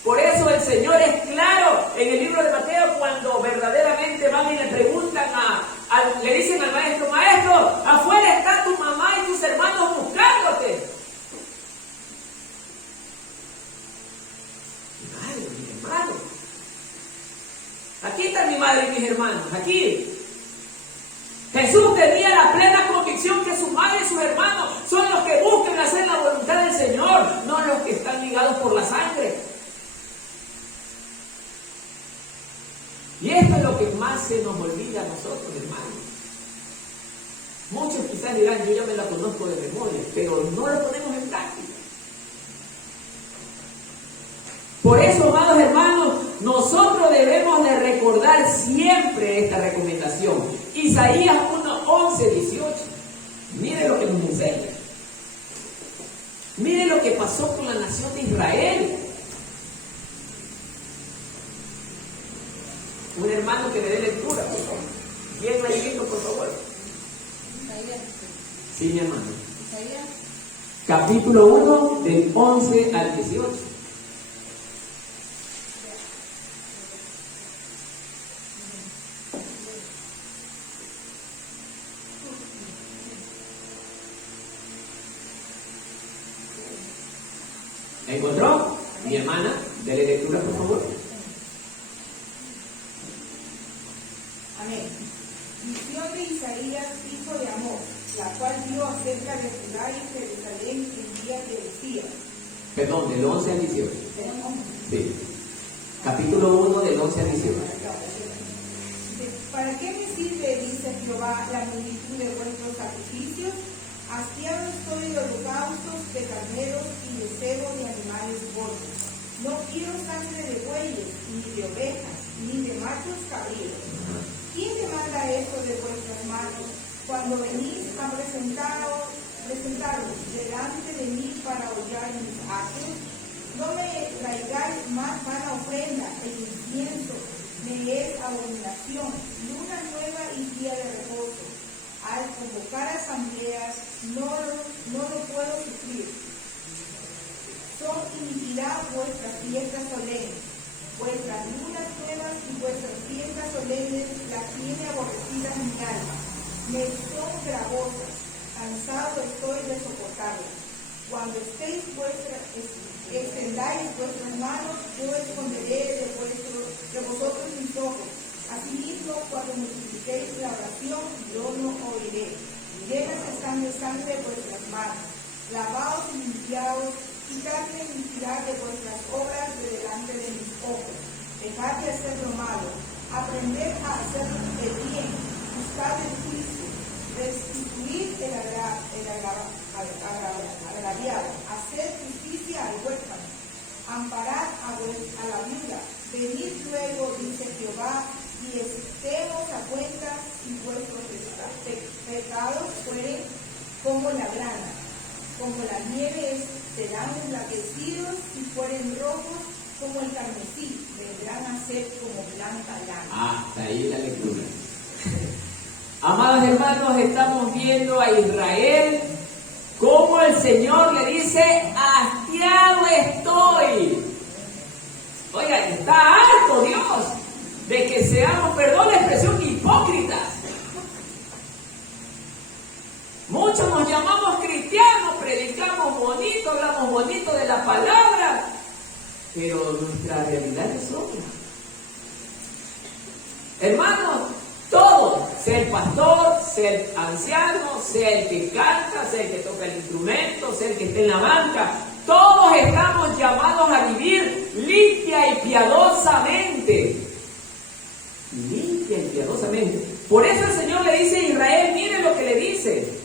Por eso el Señor es claro en el libro de Mateo cuando verdaderamente van y le preguntan le dicen al maestro, maestro, afuera está tu mamá y tus hermanos buscándote. Madre, mi hermano. Aquí están mi madre y mis hermanos, aquí. Jesús tenía la plena convicción que su madre y sus hermanos son los que buscan hacer la voluntad del Señor, no los que están ligados por la sangre. Y esto es lo que más se nos olvida a nosotros, hermanos. Muchos quizás dirán, yo ya me la conozco de memoria, pero no lo ponemos en práctica. Por eso, amados hermanos, nosotros debemos de recordar siempre esta recomendación. Isaías 1:11-18. Mire lo que nos enseña. Mire lo que pasó con la nación de Israel. Un hermano que le dé lectura, por favor. ¿Quién lo ha leído, por favor? Isaías. Sí, mi hermano. Isaías. Capítulo 1, del 11 al 18. ¿Encontró? Mi hermana, dele lectura, por favor. Amén. Visión de Isaías, hijo de Amós, la cual vio acerca de Judá y Jerusalén en día que decía. Perdón, del 11 al 18. Tenemos. Sí. Capítulo 1, del 11 al 18. ¿Para qué me sirve, dice Jehová, la multitud de vuestros sacrificios? Hastiado estoy de holocaustos, de carneros y de cebo de animales gordos. No quiero sangre de bueyes, ni de ovejas, ni de machos cabríos. ¿Quién demanda esto de vuestras manos cuando venís a presentaros delante de mí para hollar mis actos? No me traigáis más vana ofrenda, el incienso me es abominación, luna nueva y día de reposo. Al convocar asambleas no lo puedo sufrir. Son iniquidad vuestras fiestas solemnes, vuestras lunas nuevas gravosas, cansado estoy de soportarlas. Cuando extendáis vuestras manos, yo esconderé de vosotros mis ojos. Asimismo, cuando multipliquéis la oración, yo no oiré. Llenas de sangre vuestras manos. Lavaos y limpiaos, quitadme la iniquidad de vuestras obras de delante de mis ojos. Dejad de hacer lo malo. Aprended a hacer el bien. Buscad el juicio. Restituid el agraviado. Haced justicia al huérfano. Amparad a la viuda. Venid luego, dice Jehová, y estemos a cuenta, si vuestros pecados fueren como la grana, como la nieve serán emblanquecidos, si fueren rojos como el carmesí, vendrán a ser como blanca lana. Hasta ahí la lectura. Amados hermanos, estamos viendo a Israel como el Señor le dice: hastiado estoy. Oiga, está harto Dios de que seamos, perdón la expresión, hipócritas. Muchos nos llamamos cristianos, predicamos bonito, hablamos bonito de la palabra, pero nuestra realidad es otra. Hermanos, todos, sea el pastor, sea el anciano, sea el que canta, sea el que toca el instrumento, sea el que esté en la banca, todos estamos llamados a vivir limpia y piadosamente. Limpia y piadosamente. Por eso el Señor le dice a Israel, mire lo que le dice.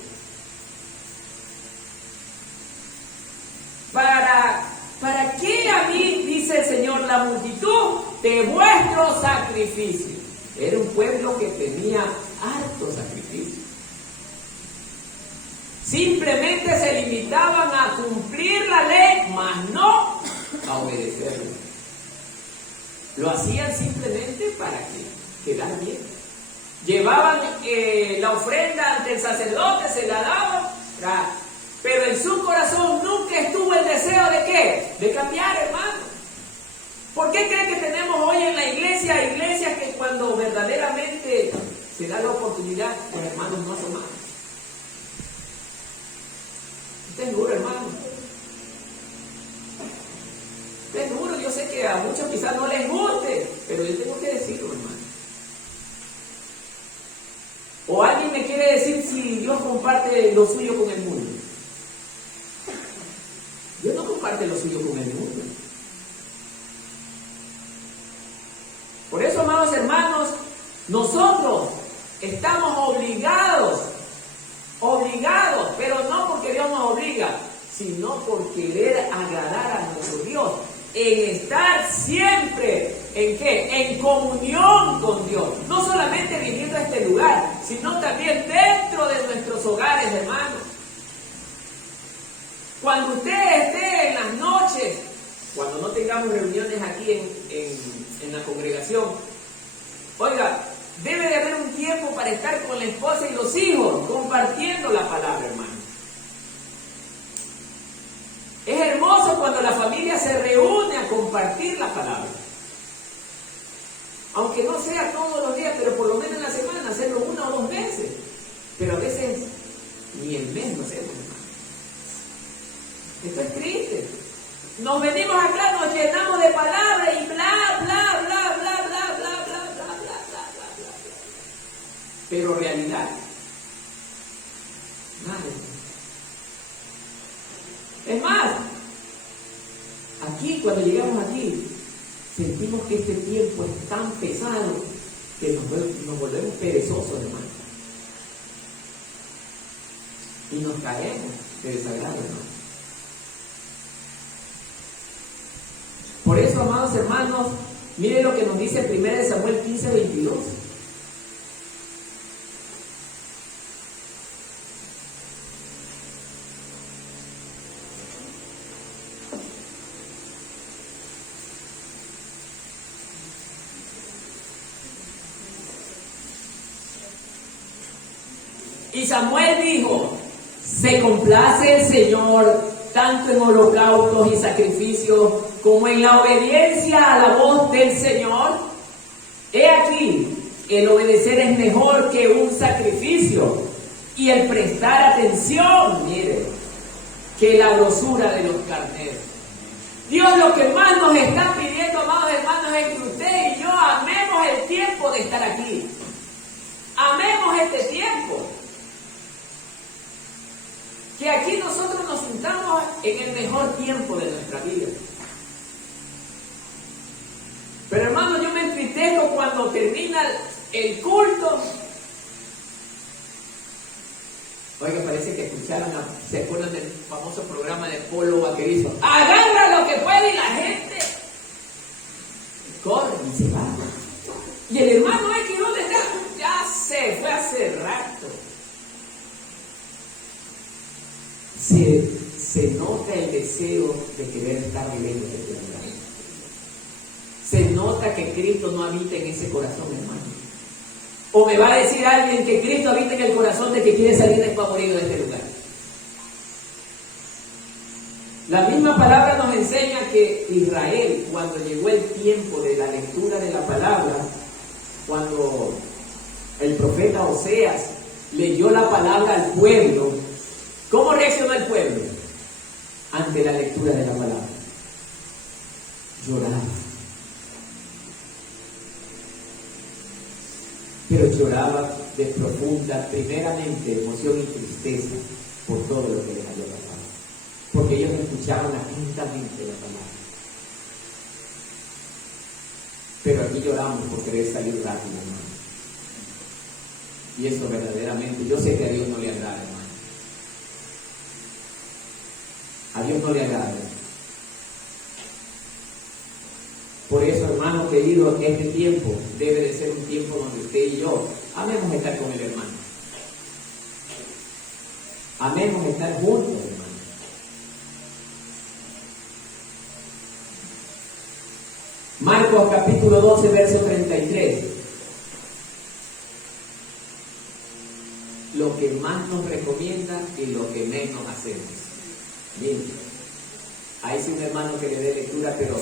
¿Para qué a mí, dice el Señor, la multitud de vuestros sacrificios? Era un pueblo que tenía hartos sacrificios. Simplemente se limitaban a cumplir la ley, mas no a obedecerla. Lo hacían simplemente para quedar bien. Llevaban la ofrenda ante el sacerdote, se la daban, pero en su corazón nunca estuvo el deseo de ¿qué? De cambiar, hermano. ¿Por qué creen que tenemos hoy en la iglesia iglesias que cuando verdaderamente se da la oportunidad, los hermanos no hacen más? Usted es duro, hermano. Usted es duro, yo sé que a muchos quizás no les guste, pero yo tengo que decirlo, hermano. O alguien me quiere decir si Dios comparte lo suyo con el mundo. Dios no comparte lo suyo con el mundo. Por eso, amados hermanos, nosotros estamos obligados, pero no porque Dios nos obliga, sino por querer agradar a nuestro Dios, en estar siempre, ¿en qué? En comunión con Dios, no solamente viniendo a este lugar, sino también dentro de nuestros hogares, hermanos. Cuando usted esté en las noches, cuando no tengamos reuniones aquí en la congregación, oiga, debe de haber un tiempo para estar con la esposa y los hijos, compartiendo la palabra, hermano. Es hermoso cuando la familia se reúne a compartir la palabra. Aunque no sea todos los días, pero por lo menos en la semana, hacerlo 1 o 2 veces. Pero a veces ni el mes no hacemos, hermano. Esto es triste. Nos venimos acá, nos llenamos de palabras y bla, bla, bla, bla, bla, bla, bla, bla, bla, bla, bla, bla. Pero realidad, nada. Es más, aquí, cuando llegamos aquí, sentimos que este tiempo es tan pesado que nos volvemos perezosos, hermano. Y nos caemos de desagrado, hermano. Por eso, amados hermanos, miren lo que nos dice 1 Samuel 15:22. Y Samuel dijo: se complace el Señor tanto en holocaustos y sacrificios como en la obediencia a la voz del Señor. He aquí, el obedecer es mejor que un sacrificio, y el prestar atención, mire, que la grosura de los carneros. Dios lo que más nos está pidiendo, amados hermanos, es que usted y yo amemos el tiempo de estar aquí. Amemos este tiempo. Que aquí nosotros nos juntamos en el mejor tiempo de nuestra vida. Pero hermano, yo me entristezco cuando termina el culto. Oiga, parece que escucharon, ¿se acuerdan del famoso programa de Polo Vaquerizo? Agarra lo que puede y la gente corre y se va. Y el hermano X, ¿dónde está? Ya se fue hace rato. Se nota el deseo de querer estar lejos de este lugar. Se nota que Cristo no habita en ese corazón, hermano. O me va a decir alguien que Cristo habita en el corazón de que quiere salir despavorido de este lugar. La misma palabra nos enseña que Israel, cuando llegó el tiempo de la lectura de la palabra, cuando el profeta Oseas leyó la palabra al pueblo, ¿cómo reaccionó el pueblo ante la lectura de la palabra? Lloraba. Pero lloraba de profunda, primeramente, emoción y tristeza por todo lo que les había pasado. Porque ellos escuchaban atentamente la palabra. Pero aquí lloramos por querer salir rápido, hermano. Y eso verdaderamente, yo sé que a Dios no le agrada, hermano. A Dios no le agrada. Por eso, hermano querido, este tiempo debe de ser un tiempo donde usted y yo amemos estar con el hermano. Amemos estar juntos, hermano. Marcos capítulo 12, verso 33. Lo que más nos recomienda y lo que menos hacemos. Miren, ahí sí un hermano que le dé lectura, pero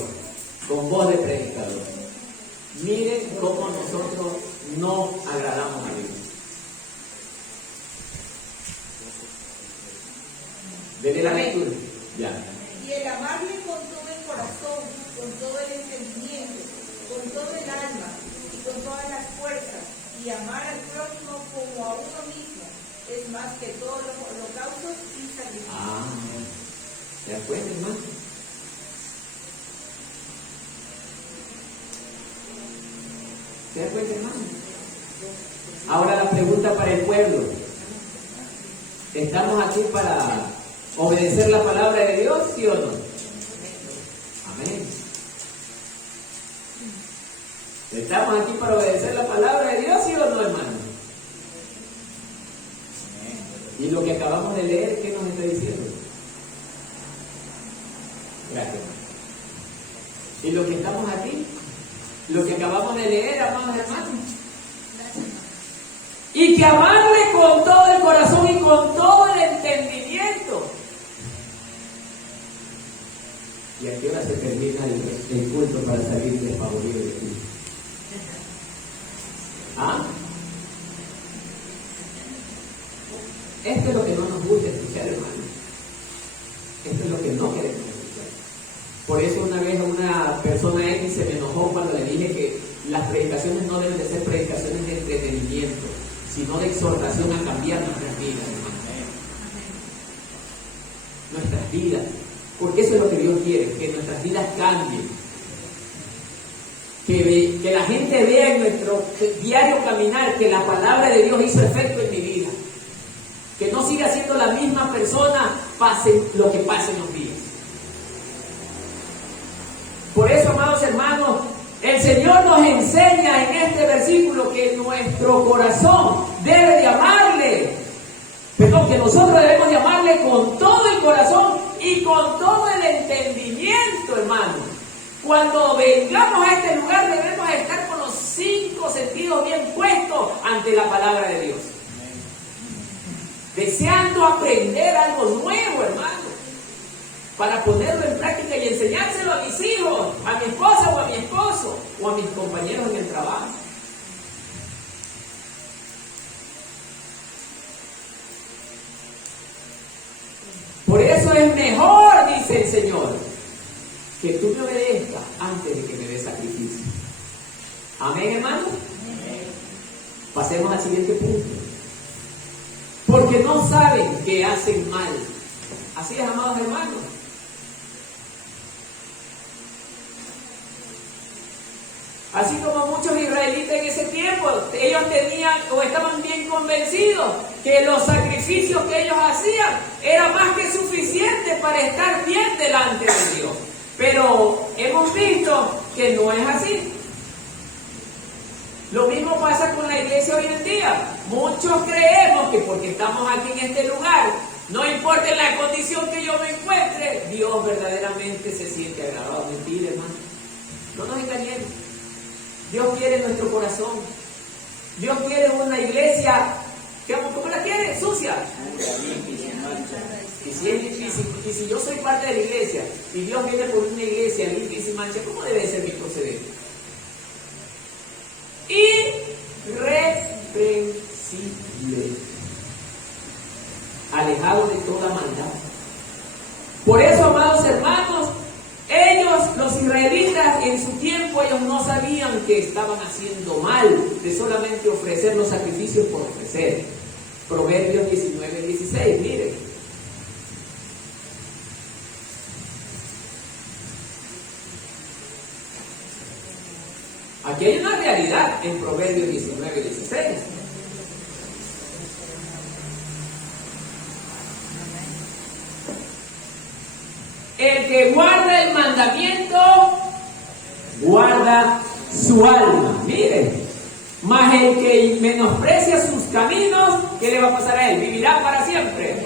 con voz de predicador. Miren cómo nosotros no agradamos a Dios. Dele la lectura. Ya. Y el amarle con todo el corazón, con todo el entendimiento, con todo el alma y con todas las fuerzas, y amar al prójimo como a uno mismo, es más que todos los holocaustos y sacrificios. ¿Se da cuenta, hermano? ¿Se da cuenta, hermano? Ahora la pregunta para el pueblo. ¿Estamos aquí para obedecer la palabra de Dios, sí o no? Amén. ¿Estamos aquí para obedecer la palabra de Dios, sí o no, hermano? Y lo que acabamos de leer, ¿qué nos está diciendo? Gracias. Y lo que estamos aquí, lo que acabamos de leer, amados hermanos. Y que amarle con todo el corazón y con todo el entendimiento. ¿Y a qué hora se termina el culto para salir desfavorido de aquí? ¿Ah? Esto es lo que no nos gusta escuchar, hermano. Esto es lo que no queremos escuchar. Por eso una vez una persona X se me enojó cuando le dije que las predicaciones no deben de ser predicaciones de entretenimiento, sino de exhortación a cambiar nuestras vidas, hermano. Nuestras vidas. Porque eso es lo que Dios quiere, que nuestras vidas cambien. Que la gente vea en nuestro diario caminar que la palabra de Dios hizo efecto en mi vida. Que no siga siendo la misma persona, pase lo que pase en los días. Por eso, amados hermanos, el Señor nos enseña en este versículo que nuestro corazón debe de amarle. Perdón, que nosotros debemos de amarle con todo el corazón y con todo el entendimiento, hermano. Cuando vengamos a este lugar debemos estar con los 5 sentidos bien puestos ante la palabra de Dios. Deseando aprender algo nuevo, hermano, para ponerlo en práctica y enseñárselo a mis hijos, a mi esposa o a mi esposo, o a mis compañeros en el trabajo. es mejor, dice el Señor, que tú me obedezcas antes de que me des sacrificio. Amén, hermano. Pasemos al siguiente punto. Porque no saben que hacen mal. Así es, amados hermanos. Así como muchos israelitas en ese tiempo, ellos tenían o estaban bien convencidos que los sacrificios que ellos hacían era más que suficiente para estar bien delante de Dios. Pero hemos visto que no es así. Lo mismo pasa con la iglesia hoy en día. Muchos creemos que porque estamos aquí en este lugar, no importa en la condición que yo me encuentre, Dios verdaderamente se siente agradado. Mentira, hermano. No nos engañemos. Dios quiere nuestro corazón. Dios quiere una iglesia, ¿cómo la quiere? Sucia. Y si yo soy parte de la iglesia y Dios viene por una iglesia limpia y sin mancha, ¿cómo debe ser mi proceder? Irreprensible, alejado de toda maldad. Por eso, amados hermanos, ellos, los israelitas, en su tiempo, ellos no sabían que estaban haciendo mal de solamente ofrecer los sacrificios por ofrecer. Proverbios 19:16, miren. Aquí hay una realidad en Proverbios 19:16. El que guarda el mandamiento, guarda su alma. Mire, mas el que menosprecia sus caminos, ¿qué le va a pasar a él? Vivirá para siempre.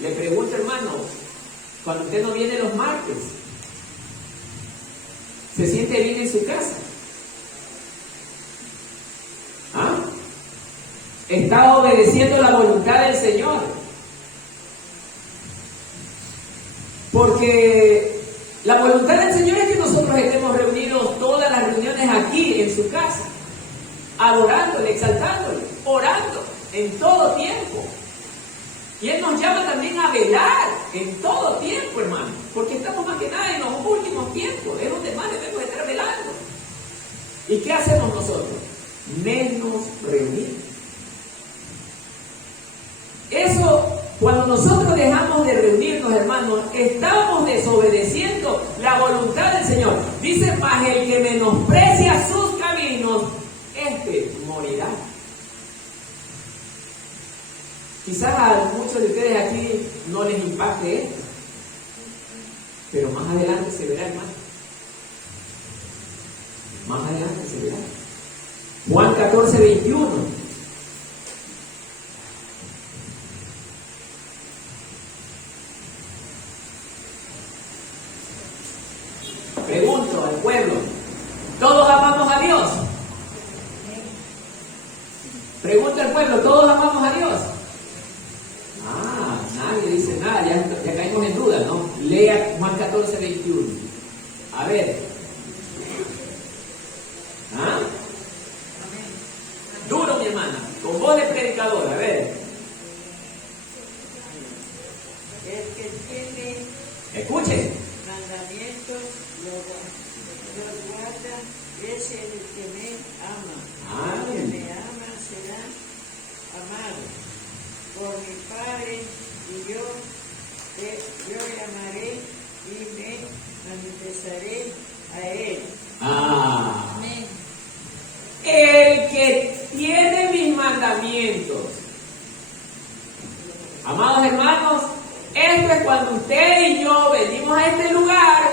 Le pregunto, hermano, cuando usted no viene los martes, ¿se siente bien en su casa? ¿Ah? ¿Está obedeciendo la voluntad del Señor? Porque la voluntad del Señor es que nosotros estemos reunidos todas las reuniones aquí en su casa, adorándole, exaltándole, orando en todo tiempo. Y Él nos llama también a velar en todo tiempo, hermano, porque estamos más que nada en los últimos tiempos, es donde más debemos estar velando. ¿Y qué hacemos nosotros? Menos reunir. Eso, cuando nosotros dejamos de reunirnos, hermanos, estamos desobedeciendo la voluntad del Señor. Dice, mas el que menosprecia sus caminos, este morirá. Quizás a muchos de ustedes aquí no les impacte esto, pero más adelante se verá, hermano. Más adelante se verá. Juan 14:21. Pregunto al pueblo, ¿todos amamos a Dios? Pregunto al pueblo, ¿todos amamos a Dios? Nadie dice nada, ya caímos en duda, ¿no? Lea Juan 14:21. A ver. ¿Ah? Duro, mi hermana, con voz de predicador, a ver. El que tiene Escuchen. mandamientos los guarda, es el que me ama. El que me ama será amado por mi Padre, y yo llamaré y me manifestaré a él. Amén. El que tiene mis mandamientos. Amados hermanos, esto es cuando usted y yo venimos a este lugar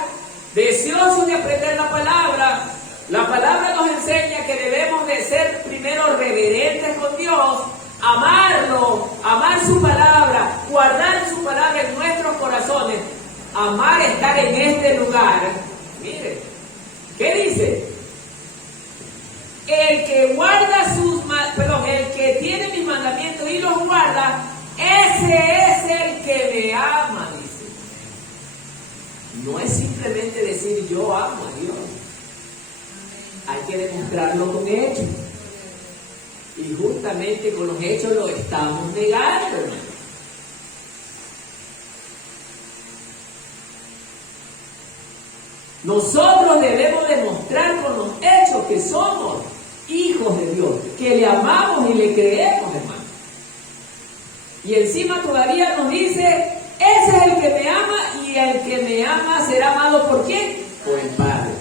deseosos de aprender la palabra. La palabra nos enseña que debemos de ser primero reverentes con Dios, amarlo, amar su palabra, guardar su palabra en nuestros corazones, amar estar en este lugar. Mire, ¿qué dice? El que guarda el que tiene mis mandamientos y los guarda, ese es el que me ama, dice. No es simplemente decir yo amo a Dios. Hay que demostrarlo con hechos. Y justamente con los hechos lo estamos negando, hermano. Nosotros debemos demostrar con los hechos que somos hijos de Dios, que le amamos y le creemos, hermano. Y encima todavía nos dice, ese es el que me ama, y el que me ama será amado ¿por quién? Por el Padre.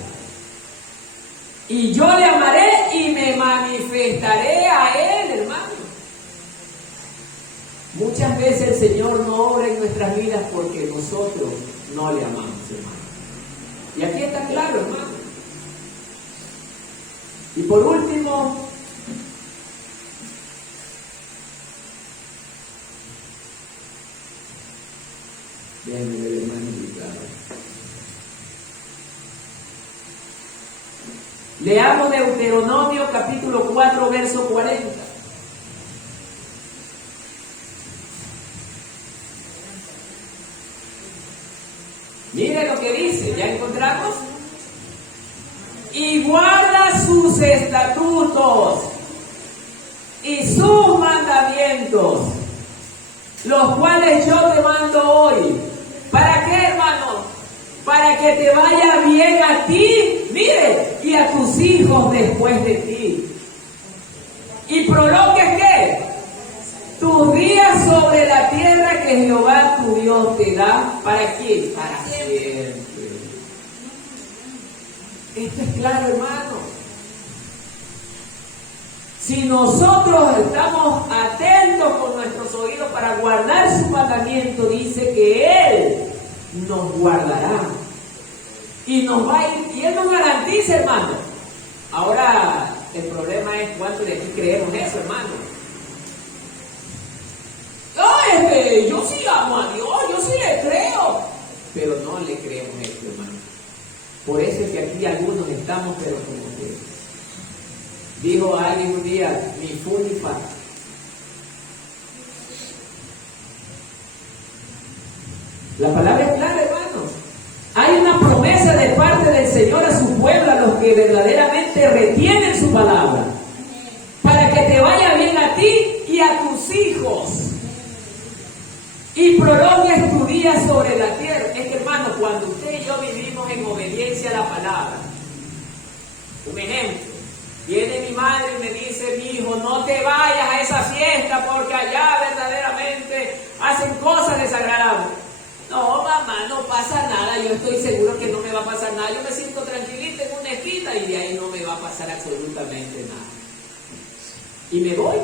Y yo le amaré y me manifestaré a él, hermano. Muchas veces el Señor no obra en nuestras vidas porque nosotros no le amamos, hermano. Y aquí está claro, hermano. Y por último, déjenme ver, hermano, leamos Deuteronomio capítulo 4, verso 40. Mire lo que dice, ¿ya encontramos? Y guarda sus estatutos y sus mandamientos, los cuales yo te mando hoy. ¿Para qué, hermano? Para que te vaya bien a ti, mire, y a tus hijos después de ti. Y prolongues, ¿qué? Tus días sobre la tierra que Jehová tu Dios te da. ¿Para quién? Para siempre. Esto es claro, hermano. Si nosotros estamos atentos con nuestros oídos para guardar su mandamiento, dice que Él nos guardará. Y nos va a ir, y Él nos garantiza, hermano. Ahora, el problema es cuánto de aquí creemos eso, hermano. Yo sí amo a Dios, yo sí le creo. Pero no le creemos esto, hermano. Por eso es que aquí algunos estamos, pero como que dijo alguien un día, ni fu ni fa. La palabra es clara, hermano. Hay una promesa de parte del Señor a su pueblo, a los que verdaderamente retienen su palabra, para que te vaya bien a ti y a tus hijos, y prolongues tu día sobre la tierra. Es que, hermano, cuando usted y yo vivimos en obediencia a la palabra, un ejemplo, viene mi madre y me dice, mi hijo, no te vayas a esa fiesta porque allá verdaderamente hacen cosas desagradables. No, mamá, no pasa nada, yo estoy seguro que no me va a pasar nada, yo me siento tranquilita en una esquina y de ahí no me va a pasar absolutamente nada. Y me voy.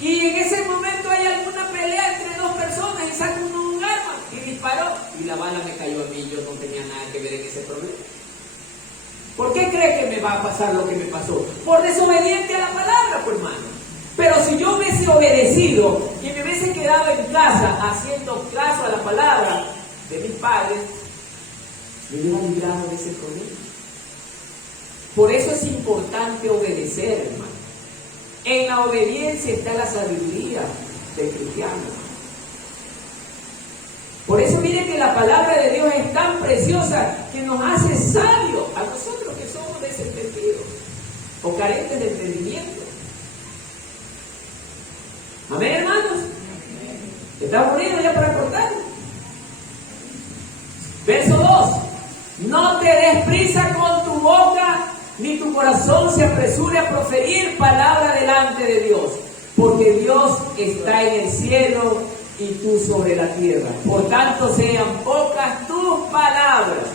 Y en ese momento hay alguna pelea entre dos personas y saca uno un arma y disparó y la bala me cayó a mí, yo no tenía nada que ver en ese problema. ¿Por qué cree que me va a pasar lo que me pasó? Por desobediente a la palabra, pues, hermano. Pero si yo hubiese obedecido y me hubiese quedado en casa haciendo caso a la palabra de mis padres, me hubiera librado de ese problema. Por eso es importante obedecer, hermano. En la obediencia está la sabiduría del cristiano. Por eso miren que la palabra de Dios es tan preciosa que nos hace sabios a nosotros que somos desentendidos o carentes de entendimiento. Amén, hermanos. ¿Estamos unidos ya para cortar? Verso 2. No te des prisa con tu boca, ni tu corazón se apresure a proferir palabra delante de Dios, porque Dios está en el cielo y tú sobre la tierra. Por tanto, sean pocas tus palabras.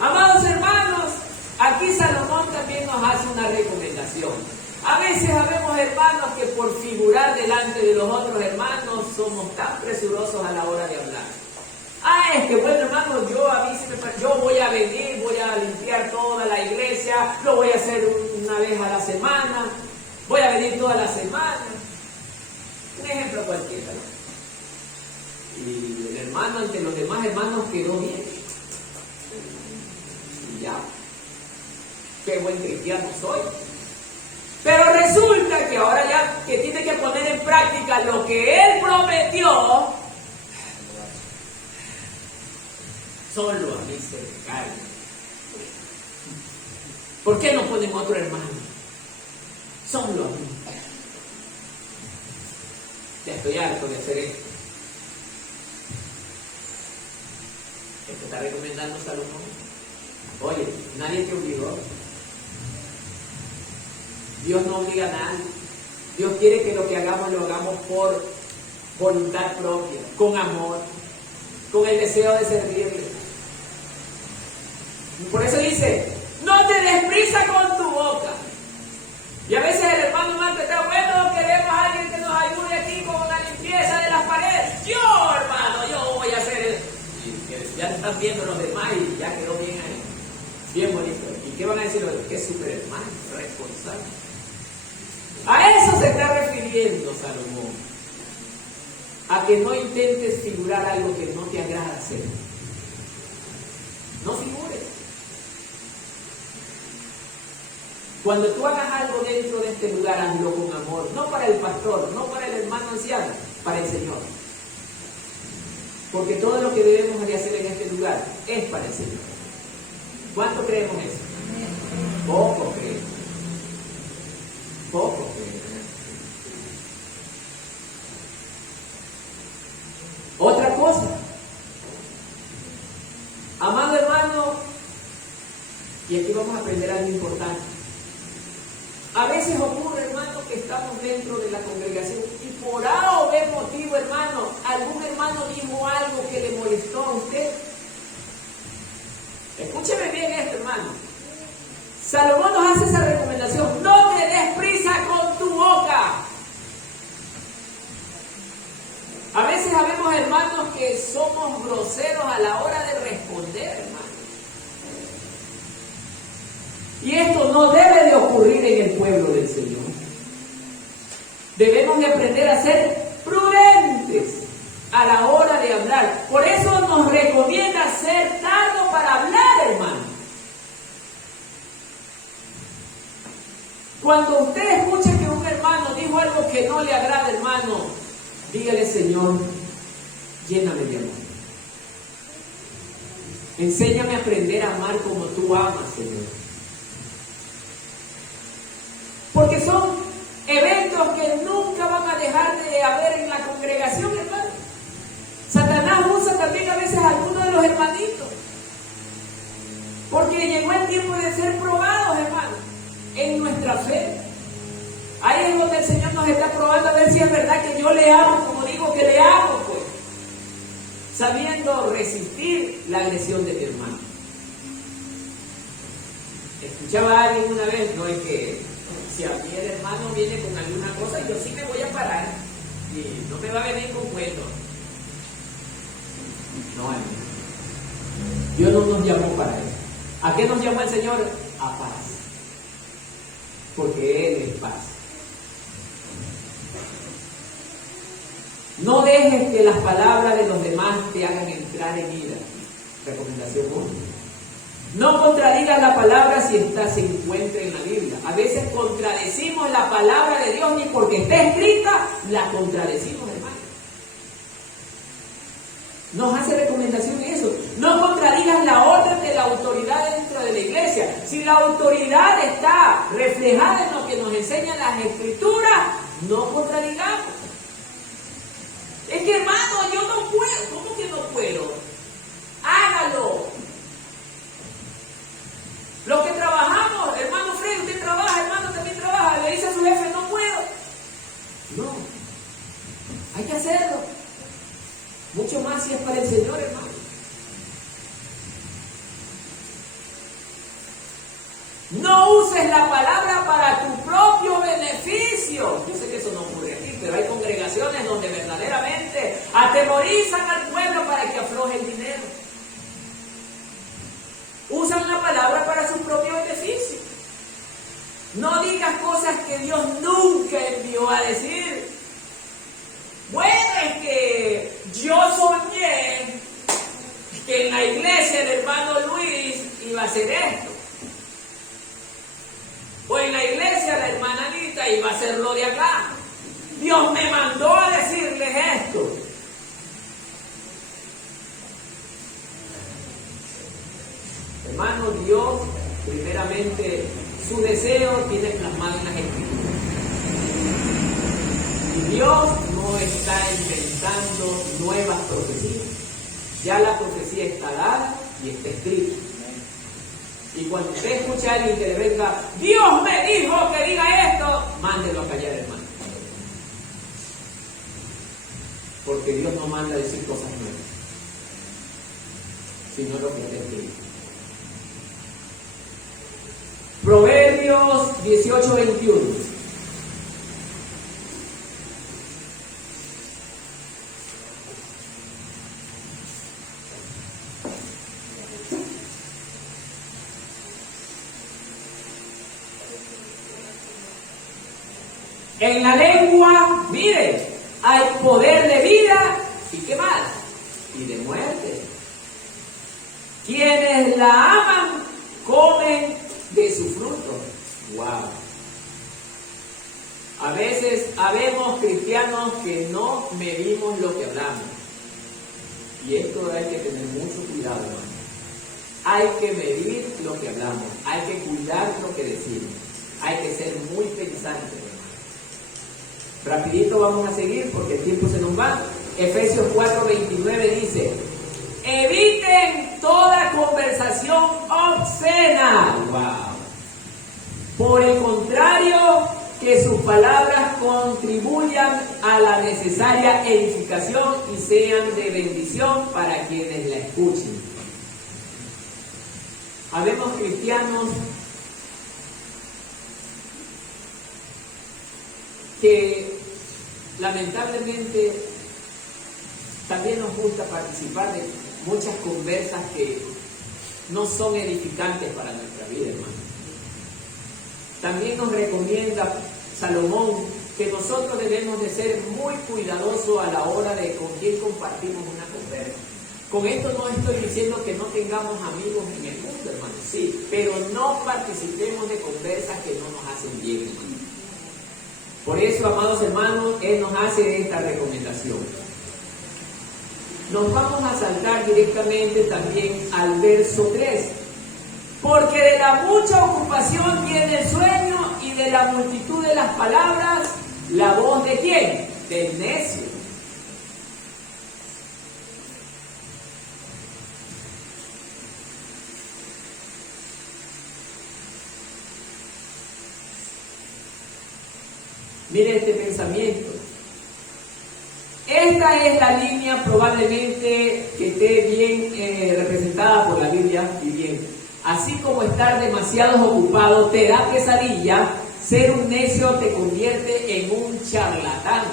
Amados hermanos, aquí Salomón también nos hace una recomendación. A veces habemos hermanos que por figurar delante de los otros hermanos somos tan presurosos a la hora de hablar. Es que bueno, hermano, yo voy a venir, voy a limpiar toda la iglesia, lo voy a hacer una vez a la semana, voy a venir toda la semana. Un ejemplo cualquiera, ¿no? Y el hermano ante los demás hermanos quedó bien. Y ya, qué buen cristiano soy. Pero resulta que ahora ya que tiene que poner en práctica lo que él prometió, solo a mí se me cae. ¿Por qué no ponen otro hermano? Son los mismos. Ya estoy harto de hacer esto. Esto está recomendando Salomón. Oye, nadie te obligó. Dios no obliga a nadie. Dios quiere que lo que hagamos lo hagamos por voluntad propia, con amor, con el deseo de servirle. Por eso dice, no te des prisa con tu boca. Y a veces el hermano Marco está, bueno, queremos a alguien que nos ayude aquí con la limpieza de las paredes. Yo, hermano, yo voy a hacer eso. Y ya están viendo los demás y ya quedó bien ahí. Bien bonito. ¿Y qué van a decir? Que es súper hermano, responsable. A eso se está refiriendo Salomón. A que no intentes figurar algo que no te agrada hacer. No figures. Cuando tú hagas algo dentro de este lugar, hazlo con amor. No para el pastor, no para el hermano anciano, para el Señor. Porque todo lo que debemos de hacer en este lugar es para el Señor. ¿Cuánto creemos eso? Poco creemos. Poco creemos. Otra cosa. Amado hermano, y aquí vamos a aprender algo importante. A veces ocurre, hermano, que estamos dentro de la congregación y por A o B motivo, hermano, algún hermano dijo algo que le molestó a usted. Escúcheme bien esto, hermano. Salomón nos hace esa recomendación: no te des prisa con tu boca. A veces habemos hermanos que somos groseros a la hora de responder, hermano. Y esto no debe de ocurrir en el pueblo del Señor. Debemos de aprender a ser prudentes a la hora de hablar. Por eso nos recomienda ser tardo para hablar, hermano. Cuando usted escuche que un hermano dijo algo que no le agrada, hermano, dígale: Señor, lléname de amor. Enséñame a aprender a amar como tú amas, Señor. Porque son eventos que nunca van a dejar de haber en la congregación, hermano. Satanás usa también a veces a algunos de los hermanitos. Porque llegó el tiempo de ser probados, hermano, en nuestra fe. Ahí es donde el Señor nos está probando a ver si es verdad que yo le amo como digo que le amo, pues. Sabiendo resistir la agresión de mi hermano. Escuchaba a alguien una vez, no es que si a mí el hermano viene con alguna cosa, yo sí me voy a parar y no me va a venir con cuentos. No, hermano. Dios no nos llamó para eso. ¿A qué nos llamó el Señor? A paz. Porque Él es paz. No dejes que las palabras de los demás te hagan entrar en ira. Recomendación 1. No contradigas la palabra si esta se encuentra en la Biblia. A veces contradecimos la palabra de Dios, ni porque esté escrita, la contradecimos, hermano. Nos hace recomendación eso. No contradigas la orden de la autoridad dentro de la iglesia. Si la autoridad está reflejada en lo que nos enseñan las Escrituras, no contradigamos. Es que, hermano, yo no puedo. ¿Cómo que no puedo? Hágalo. Los que trabajamos, hermano Fred, usted trabaja, hermano también trabaja, le dice a su jefe: no puedo. No, hay que hacerlo. Mucho más si es para el Señor, hermano. No uses la palabra para tu propio beneficio. Yo sé que eso no ocurre aquí, pero hay congregaciones donde verdaderamente atemorizan al pueblo para que afloje el dinero. Usan la palabra para su propio beneficio. No digas cosas que Dios nunca envió a decir. Bueno, es que yo soñé que en la iglesia el hermano Luis iba a hacer esto. O en la iglesia la hermana Anita iba a hacer lo de acá. Dios me mandó a decirles esto. Hermano, Dios primeramente su deseo tiene plasmado en las Escrituras. Y Dios no está inventando nuevas profecías. Ya la profecía está dada y está escrita. Y cuando usted escucha a alguien que le venga, Dios me dijo que diga esto, mándelo a callar, hermano. Porque Dios no manda a decir cosas nuevas, sino lo que está escrito. Proverbios 18:21. En la lengua, mire, hay poder de vida y ¿qué más? Y de muerte. Quienes la aman comen de su fruto. Wow. A veces habemos cristianos que no medimos lo que hablamos. Y esto hay que tener mucho cuidado, hermano. Hay que medir lo que hablamos. Hay que cuidar lo que decimos. Hay que ser muy pensantes, hermano. Rapidito vamos a seguir porque el tiempo se nos va. Efesios 4:29 dice: eviten toda conversación obscena. Wow. Por el contrario, que sus palabras contribuyan a la necesaria edificación y sean de bendición para quienes la escuchen. Habemos cristianos que lamentablemente también nos gusta participar de muchas conversas que no son edificantes para nuestra vida, hermano. También nos recomienda Salomón que nosotros debemos de ser muy cuidadosos a la hora de con quién compartimos una conversa. Con esto no estoy diciendo que no tengamos amigos en el mundo, hermano, sí, pero no participemos de conversas que no nos hacen bien, hermano. Por eso, amados hermanos, Él nos hace esta recomendación. Nos vamos a saltar directamente también al verso 3. Porque de la mucha ocupación viene el sueño y de la multitud de las palabras, la voz de ¿quién? Del necio. Mire este pensamiento. Esta es la línea probablemente que esté bien representada por la Biblia y bien. Así como estar demasiado ocupado te da pesadilla, ser un necio te convierte en un charlatán.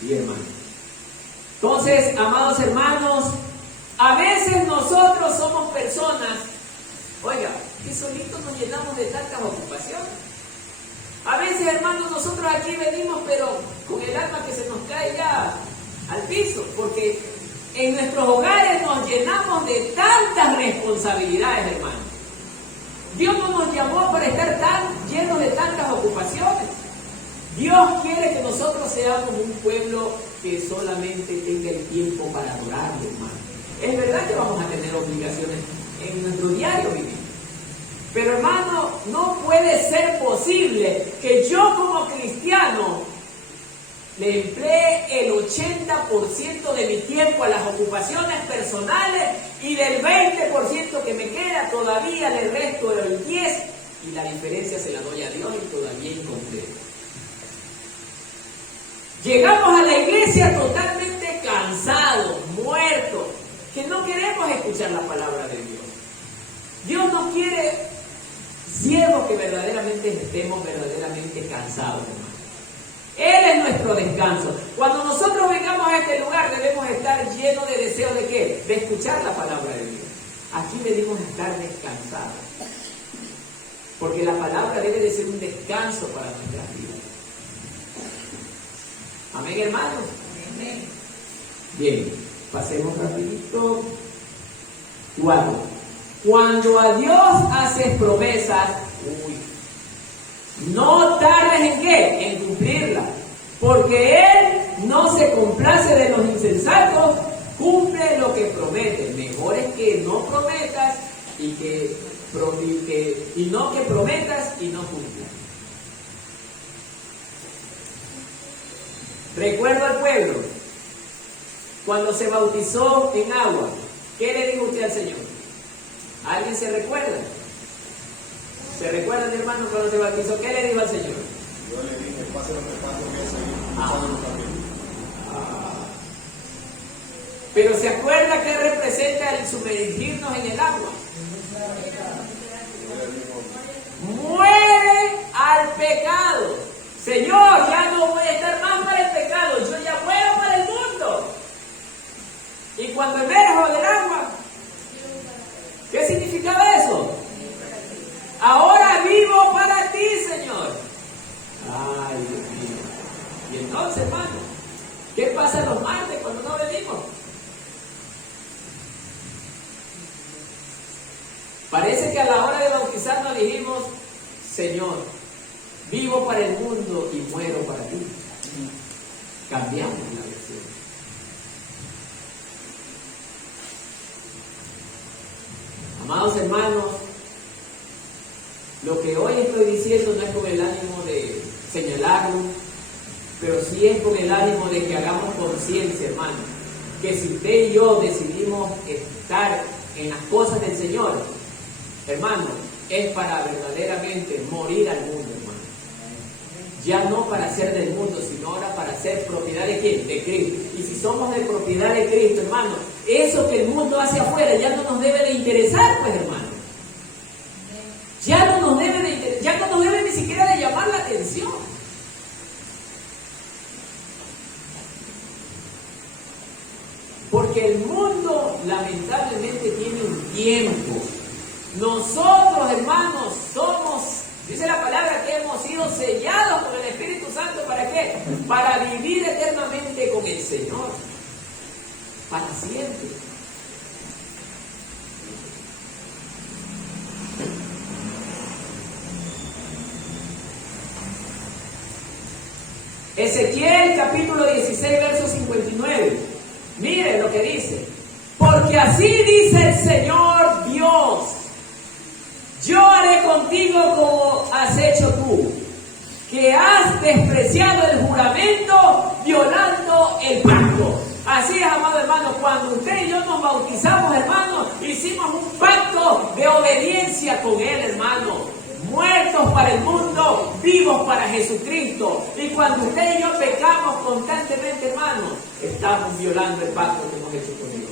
Sí, hermano. Entonces, amados hermanos, a veces nosotros somos personas, oiga, que solitos nos llenamos de tantas ocupaciones. A veces, hermanos, nosotros aquí venimos, pero con el alma que se nos cae ya al piso, porque en nuestros hogares nos llenamos de tantas responsabilidades, hermano. Dios no nos llamó para estar tan llenos de tantas ocupaciones. Dios quiere que nosotros seamos un pueblo que solamente tenga el tiempo para adorarle, hermano. Es verdad que vamos a tener obligaciones en nuestro diario vivir. Pero hermano, no puede ser posible que yo como cristiano le emplee el 80% de mi tiempo a las ocupaciones personales y del 20% que me queda todavía le resto el 10% y la diferencia se la doy a Dios y todavía incompleta. Llegamos a la iglesia totalmente cansados, muertos, que no queremos escuchar la palabra de Dios. Dios no quiere ciegos que verdaderamente estemos verdaderamente cansados, hermano. Él es nuestro descanso. Cuando nosotros vengamos a este lugar debemos estar llenos de deseo de ¿qué? De escuchar la palabra de Dios. Aquí debemos estar descansados. Porque la palabra debe de ser un descanso para nuestras vidas. Amén, hermanos. Amén. Bien, pasemos rapidito. 4. Cuando a Dios haces promesas, no tardes en ¿qué? En cumplirlas. Porque Él no se complace de los insensatos, cumple lo que promete. Mejor es que no prometas y que y no que prometas y no cumplas. Recuerdo al pueblo, cuando se bautizó en agua, ¿qué le dijo usted al Señor? ¿Alguien se recuerda? ¿Se recuerdan, hermano, cuando se bautizó? ¿Qué le dijo al Señor? Yo le dije, pase lo que pase, voy a seguir escuchándolo también. Pero ¿se acuerda qué representa el sumergirnos en el agua? Muere al pecado. Señor, ya no voy a estar más para el pecado, yo ya muero para el mundo. Y cuando emerjo del agua, ¿qué significaba eso? Ahora vivo para ti, Señor. Ay, Dios mío. Y entonces, hermano, ¿qué pasa los martes cuando no venimos? Parece que a la hora de bautizarnos dijimos, Señor, vivo para el mundo y muero para ti. Cambiamos la versión. Amados hermanos, lo que hoy estoy diciendo no es con el ánimo de señalarlo, pero sí es con el ánimo de que hagamos conciencia, hermano, que si usted y yo decidimos estar en las cosas del Señor, hermano, es para verdaderamente morir al mundo, hermano. Ya no para ser del mundo, sino ahora para ser propiedad de ¿quién? De Cristo. Y si somos de propiedad de Cristo, hermano, eso que el mundo hace afuera ya no nos debe de interesar, pues, hermano. Ya no nos debe ni siquiera de llamar la atención. Porque el mundo lamentablemente tiene un tiempo. Nosotros, hermanos, somos, dice la palabra, que hemos sido sellados por el Espíritu Santo. ¿Para qué? Para vivir eternamente con el Señor. Para siempre. Ezequiel capítulo 16, verso 59. Miren lo que dice. Porque así dice el Señor Dios. Yo haré contigo como has hecho tú, que has despreciado el juramento, violando el pacto. Así es, amado hermano, cuando usted y yo nos bautizamos, hermano, hicimos un pacto de obediencia con Él, hermano. Muertos para el mundo, vivos para Jesucristo. Y cuando usted y yo pecamos constantemente, hermano, estamos violando el pacto que hemos hecho con Dios.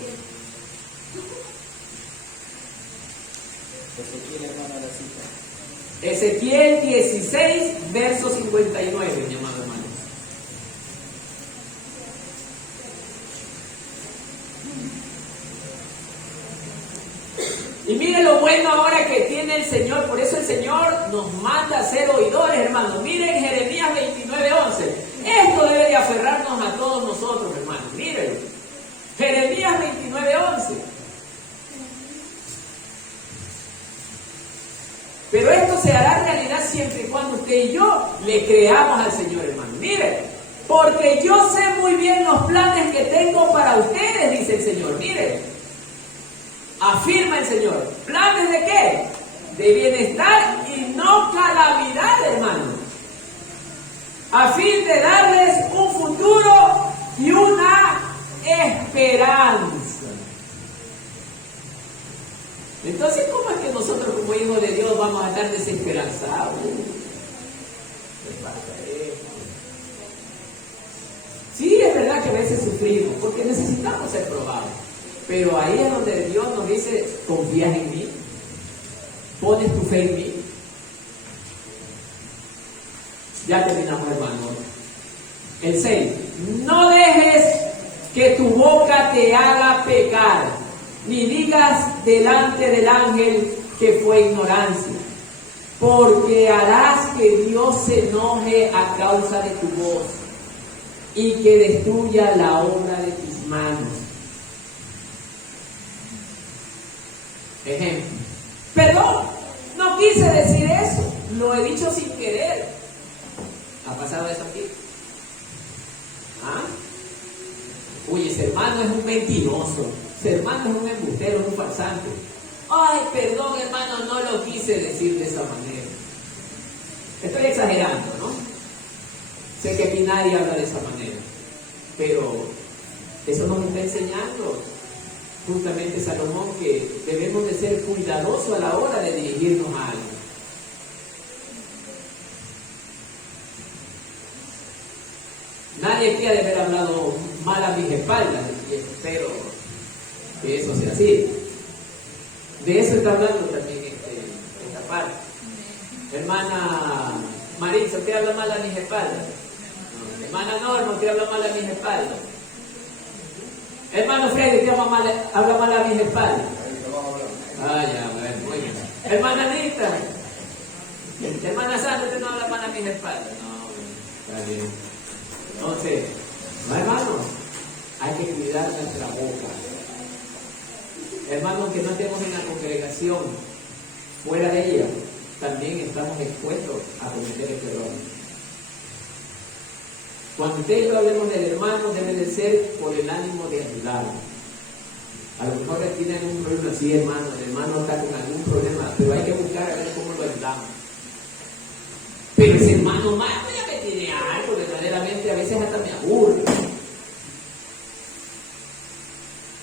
Ezequiel, hermano, la cita. Ezequiel 16, verso 59, mi amado hermano. Y miren lo bueno ahora que tiene el Señor, por eso el Señor nos manda a ser oidores, hermanos. Miren Jeremías 29:11. Esto debe de aferrarnos a todos nosotros, hermanos. Miren, Jeremías 29:11. Pero esto se hará realidad siempre y cuando usted y yo le creamos al Señor, hermano. Miren, porque yo sé muy bien los planes que tengo para ustedes, dice el Señor. Miren. Afirma el Señor. ¿Planes de qué? De bienestar y no calamidad, hermano. A fin de darles un futuro y una esperanza. Entonces, ¿cómo es que nosotros como hijos de Dios vamos a estar desesperanzados? Sí, es verdad que a veces sufrimos, porque necesitamos ser probados. Pero ahí es donde Dios nos dice, confías en mí, pones tu fe en mí. Ya terminamos, hermano. El 6. No dejes que tu boca te haga pecar, ni digas delante del ángel que fue ignorancia, porque harás que Dios se enoje a causa de tu voz y que destruya la obra de tus manos. Ejemplo. Perdón, no quise decir eso, lo he dicho sin querer. ¿Ha pasado eso aquí? ¿Ah? Uy, ese hermano es un mentiroso, ese hermano es un embustero, es un farsante. Ay, perdón, hermano, no lo quise decir de esa manera. Estoy exagerando, ¿no? Sé que aquí nadie habla de esa manera, pero eso nos está enseñando justamente Salomón, que debemos de ser cuidadosos a la hora de dirigirnos a alguien. Nadie aquí ha de haber hablado mal a mis espaldas, y espero que eso sea así. De eso está hablando también esta parte. Hermana Marisa, ¿usted habla mal a mis espaldas? No. Hermana Norma, ¿usted habla mal a mis espaldas? Hermano Freddy, ¿usted habla mal a mis espaldas? Ah, ya, bueno, muy bien. Hermana Anita, hermana Sandra, ¿usted no habla mal a mis espaldas? No, está bien. Entonces, hermanos, hay que cuidar nuestra boca. Hermanos, que no estemos en la congregación, fuera de ella, también estamos expuestos a cometer este error. Cuando usted y yo hablemos del hermano, debe de ser por el ánimo de ayudar. A lo mejor él tiene algún problema, sí, hermano, el hermano está con algún problema, pero hay que buscar a ver cómo lo ayudamos. Pero ese hermano más ya me tiene algo, verdaderamente a veces hasta me aburre.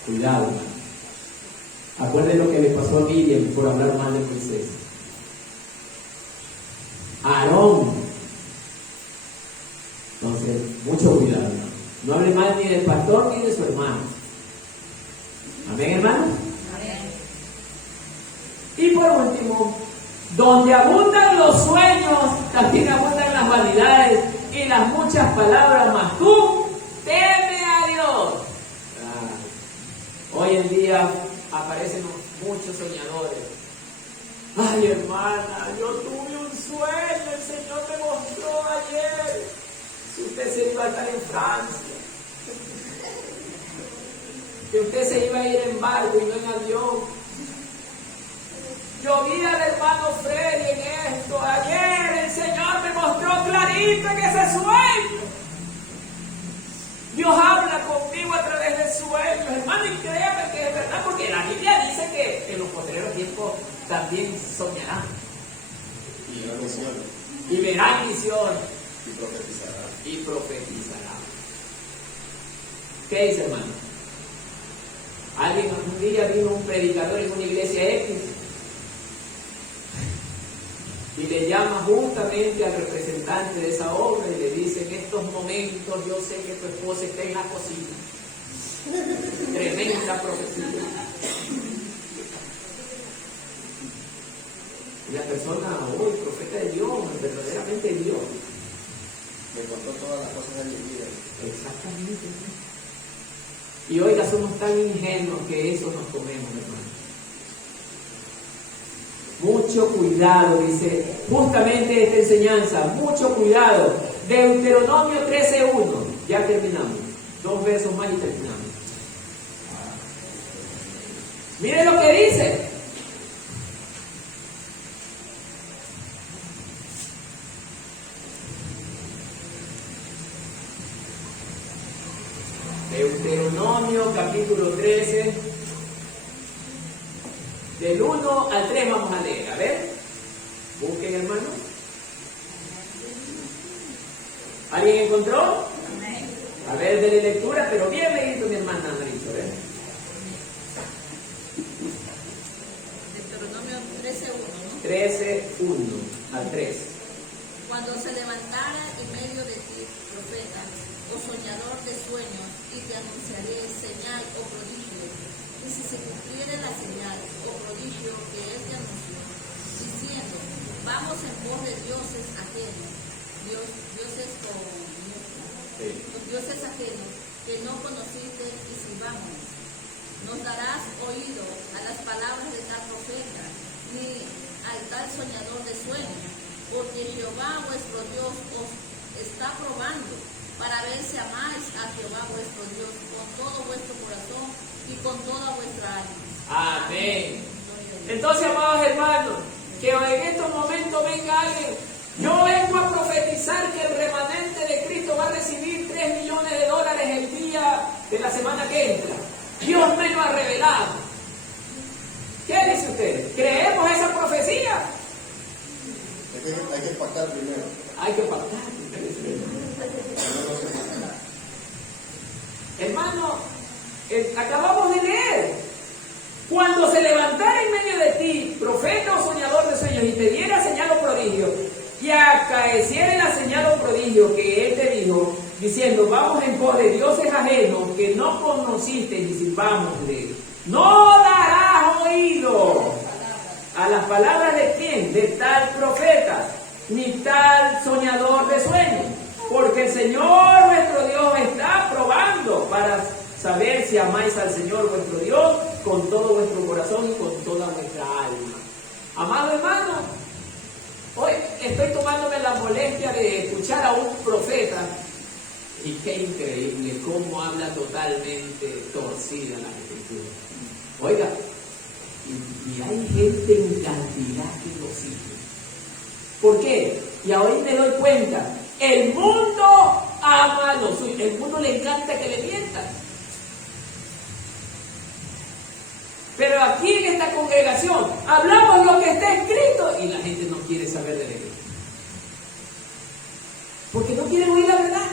Cuidado, hermano. Acuérdense lo que le pasó a Miriam por hablar mal de Moisés. Aarón. Entonces, mucho cuidado, hermano. No hable mal ni del pastor ni de su hermano. Amén, hermano. Amén. Y por último, donde abundan los sueños, también abundan las vanidades y las muchas palabras, mas tú teme a Dios. Hoy en día aparecen muchos soñadores. Ay, hermana, yo tuve un sueño, el Señor me mostró ayer. Si usted se iba a estar en Francia, que usted se iba a ir en barco y no en avión. Yo vi al hermano Freddy en esto. Ayer el Señor me mostró clarito en ese sueño. Dios habla conmigo a través de sueños, hermano, y créame que es verdad, porque la Biblia dice que en los posteriores tiempos también soñarán. Y verán visiones. Y verán visiones. Y profetizarán. Y profetizarán. ¿Qué dice, hermano? Un día vino un predicador en una iglesia X y le llama justamente al representante de esa obra y le dice: en estos momentos yo sé que tu esposa está en la cocina. Tremenda profecía. Y la persona, hoy, profeta de Dios, verdaderamente Dios. Me contó todas las cosas de mi vida. Exactamente. Y oiga, somos tan ingenuos que eso nos comemos, hermano. Mucho cuidado, dice justamente esta enseñanza, mucho cuidado. Deuteronomio 13:1, ya terminamos. 2 versos más y terminamos. Miren lo que dice. Deuteronomio capítulo 13, del 1 al 3 vamos a leer. A ver, busquen, hermano. ¿Alguien encontró? A ver, de lectura, pero bien leído, mi hermana Marisa, ¿ver? Deuteronomio 13:1, ¿no? 13:1 al 3. Cuando se levantara en medio de ti profeta o soñador de sueños, y te anunciaré señal o prodigio, y si se cumpliere la señal o prodigio que él te anunció, diciendo: vamos en pos de dioses ajenos, dioses ajenos que no conociste, y si vamos, nos darás oído a las palabras de tal profeta, ni al tal soñador de sueños, porque Jehová vuestro Dios os está probando, para ver si amáis a Jehová vuestro Dios con todo vuestro corazón y con toda vuestra alma. Amén. Entonces, amados hermanos, que en estos momentos venga alguien. Yo vengo a profetizar que el remanente de Cristo va a recibir $3 millones el día de la semana que entra. Dios me lo ha revelado. ¿Qué dice usted? ¿Creemos esa profecía? Hay que pactar primero. Hay que pactar. Hermano, acabamos de leer. Cuando se levantara en medio de ti profeta o soñador de sueños y te diera señal o prodigio, y acaeciera la señal o prodigio que él te dijo, diciendo, vamos en pos de dioses ajenos que no conociste y sirvámosle, no darás oído a las palabras de quién, de tal profeta, ni tal soñador de sueños, porque el Señor nuestro Dios está probando para saber si amáis al Señor vuestro Dios con todo vuestro corazón y con toda vuestra alma. Amado hermano, hoy estoy tomándome la molestia de escuchar a un profeta y qué increíble cómo habla totalmente torcida la escritura. Oiga, y hay gente en cantidad que lo sigue. ¿Por qué? Y hoy me doy cuenta, el mundo ama lo suyo, el mundo le encanta que le mientan. Pero aquí en esta congregación hablamos lo que está escrito y la gente no quiere saber de él. Porque no quieren oír la verdad.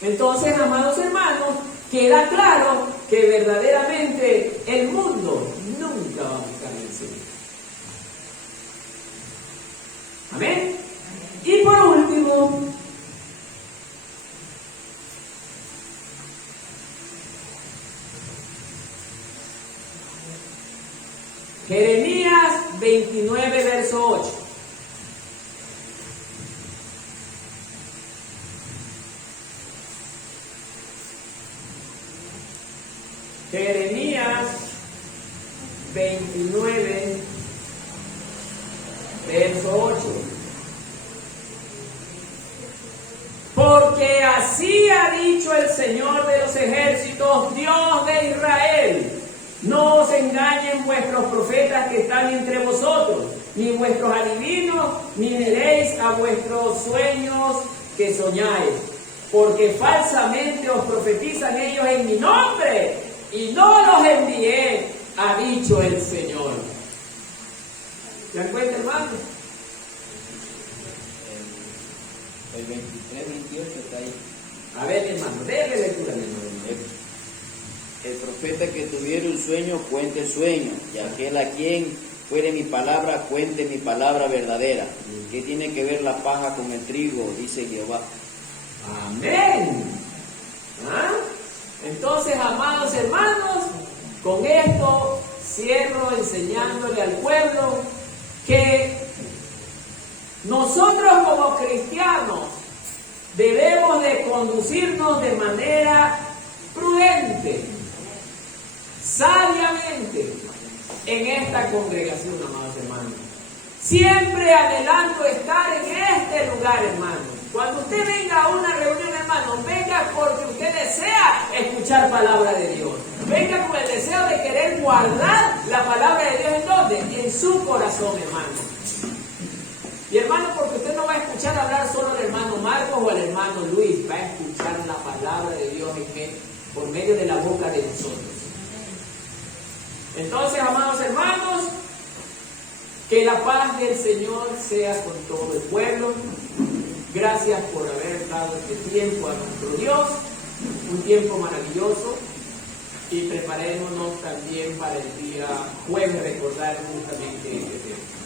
Entonces, amados hermanos, queda claro que verdaderamente el mundo nunca va a buscar el Señor. Amén. Y por último, Jeremías 29, verso 8. Jeremías 29, verso 8. Porque así ha dicho el Señor de los ejércitos, Dios de Israel. No os engañen vuestros profetas que están entre vosotros, ni vuestros adivinos, ni miréis a vuestros sueños que soñáis, porque falsamente os profetizan ellos en mi nombre, y no los envié, ha dicho el Señor. ¿Se dan cuenta, hermano? El 23, 28 está ahí. A ver, hermano, déle lectura, mi hermano. El profeta que tuviera un sueño, cuente el sueño, y aquel a quien fuere mi palabra, cuente mi palabra verdadera. ¿Qué tiene que ver la paja con el trigo? Dice Jehová. Amén. ¿Ah? Entonces, amados hermanos, con esto cierro enseñándole al pueblo que nosotros como cristianos debemos de conducirnos de manera prudente, sabiamente en esta congregación, amados hermanos. Siempre anhelando estar en este lugar, hermanos. Cuando usted venga a una reunión, hermanos, venga porque usted desea escuchar palabra de Dios. Venga con el deseo de querer guardar la palabra de Dios. ¿En dónde? En su corazón, hermano. Y hermano, porque usted no va a escuchar hablar solo al hermano Marcos o al hermano Luis, va a escuchar la palabra de Dios por medio de la boca de nosotros. Entonces, amados hermanos, que la paz del Señor sea con todo el pueblo. Gracias por haber dado este tiempo a nuestro Dios, un tiempo maravilloso, y preparémonos también para el día jueves recordar justamente este tema.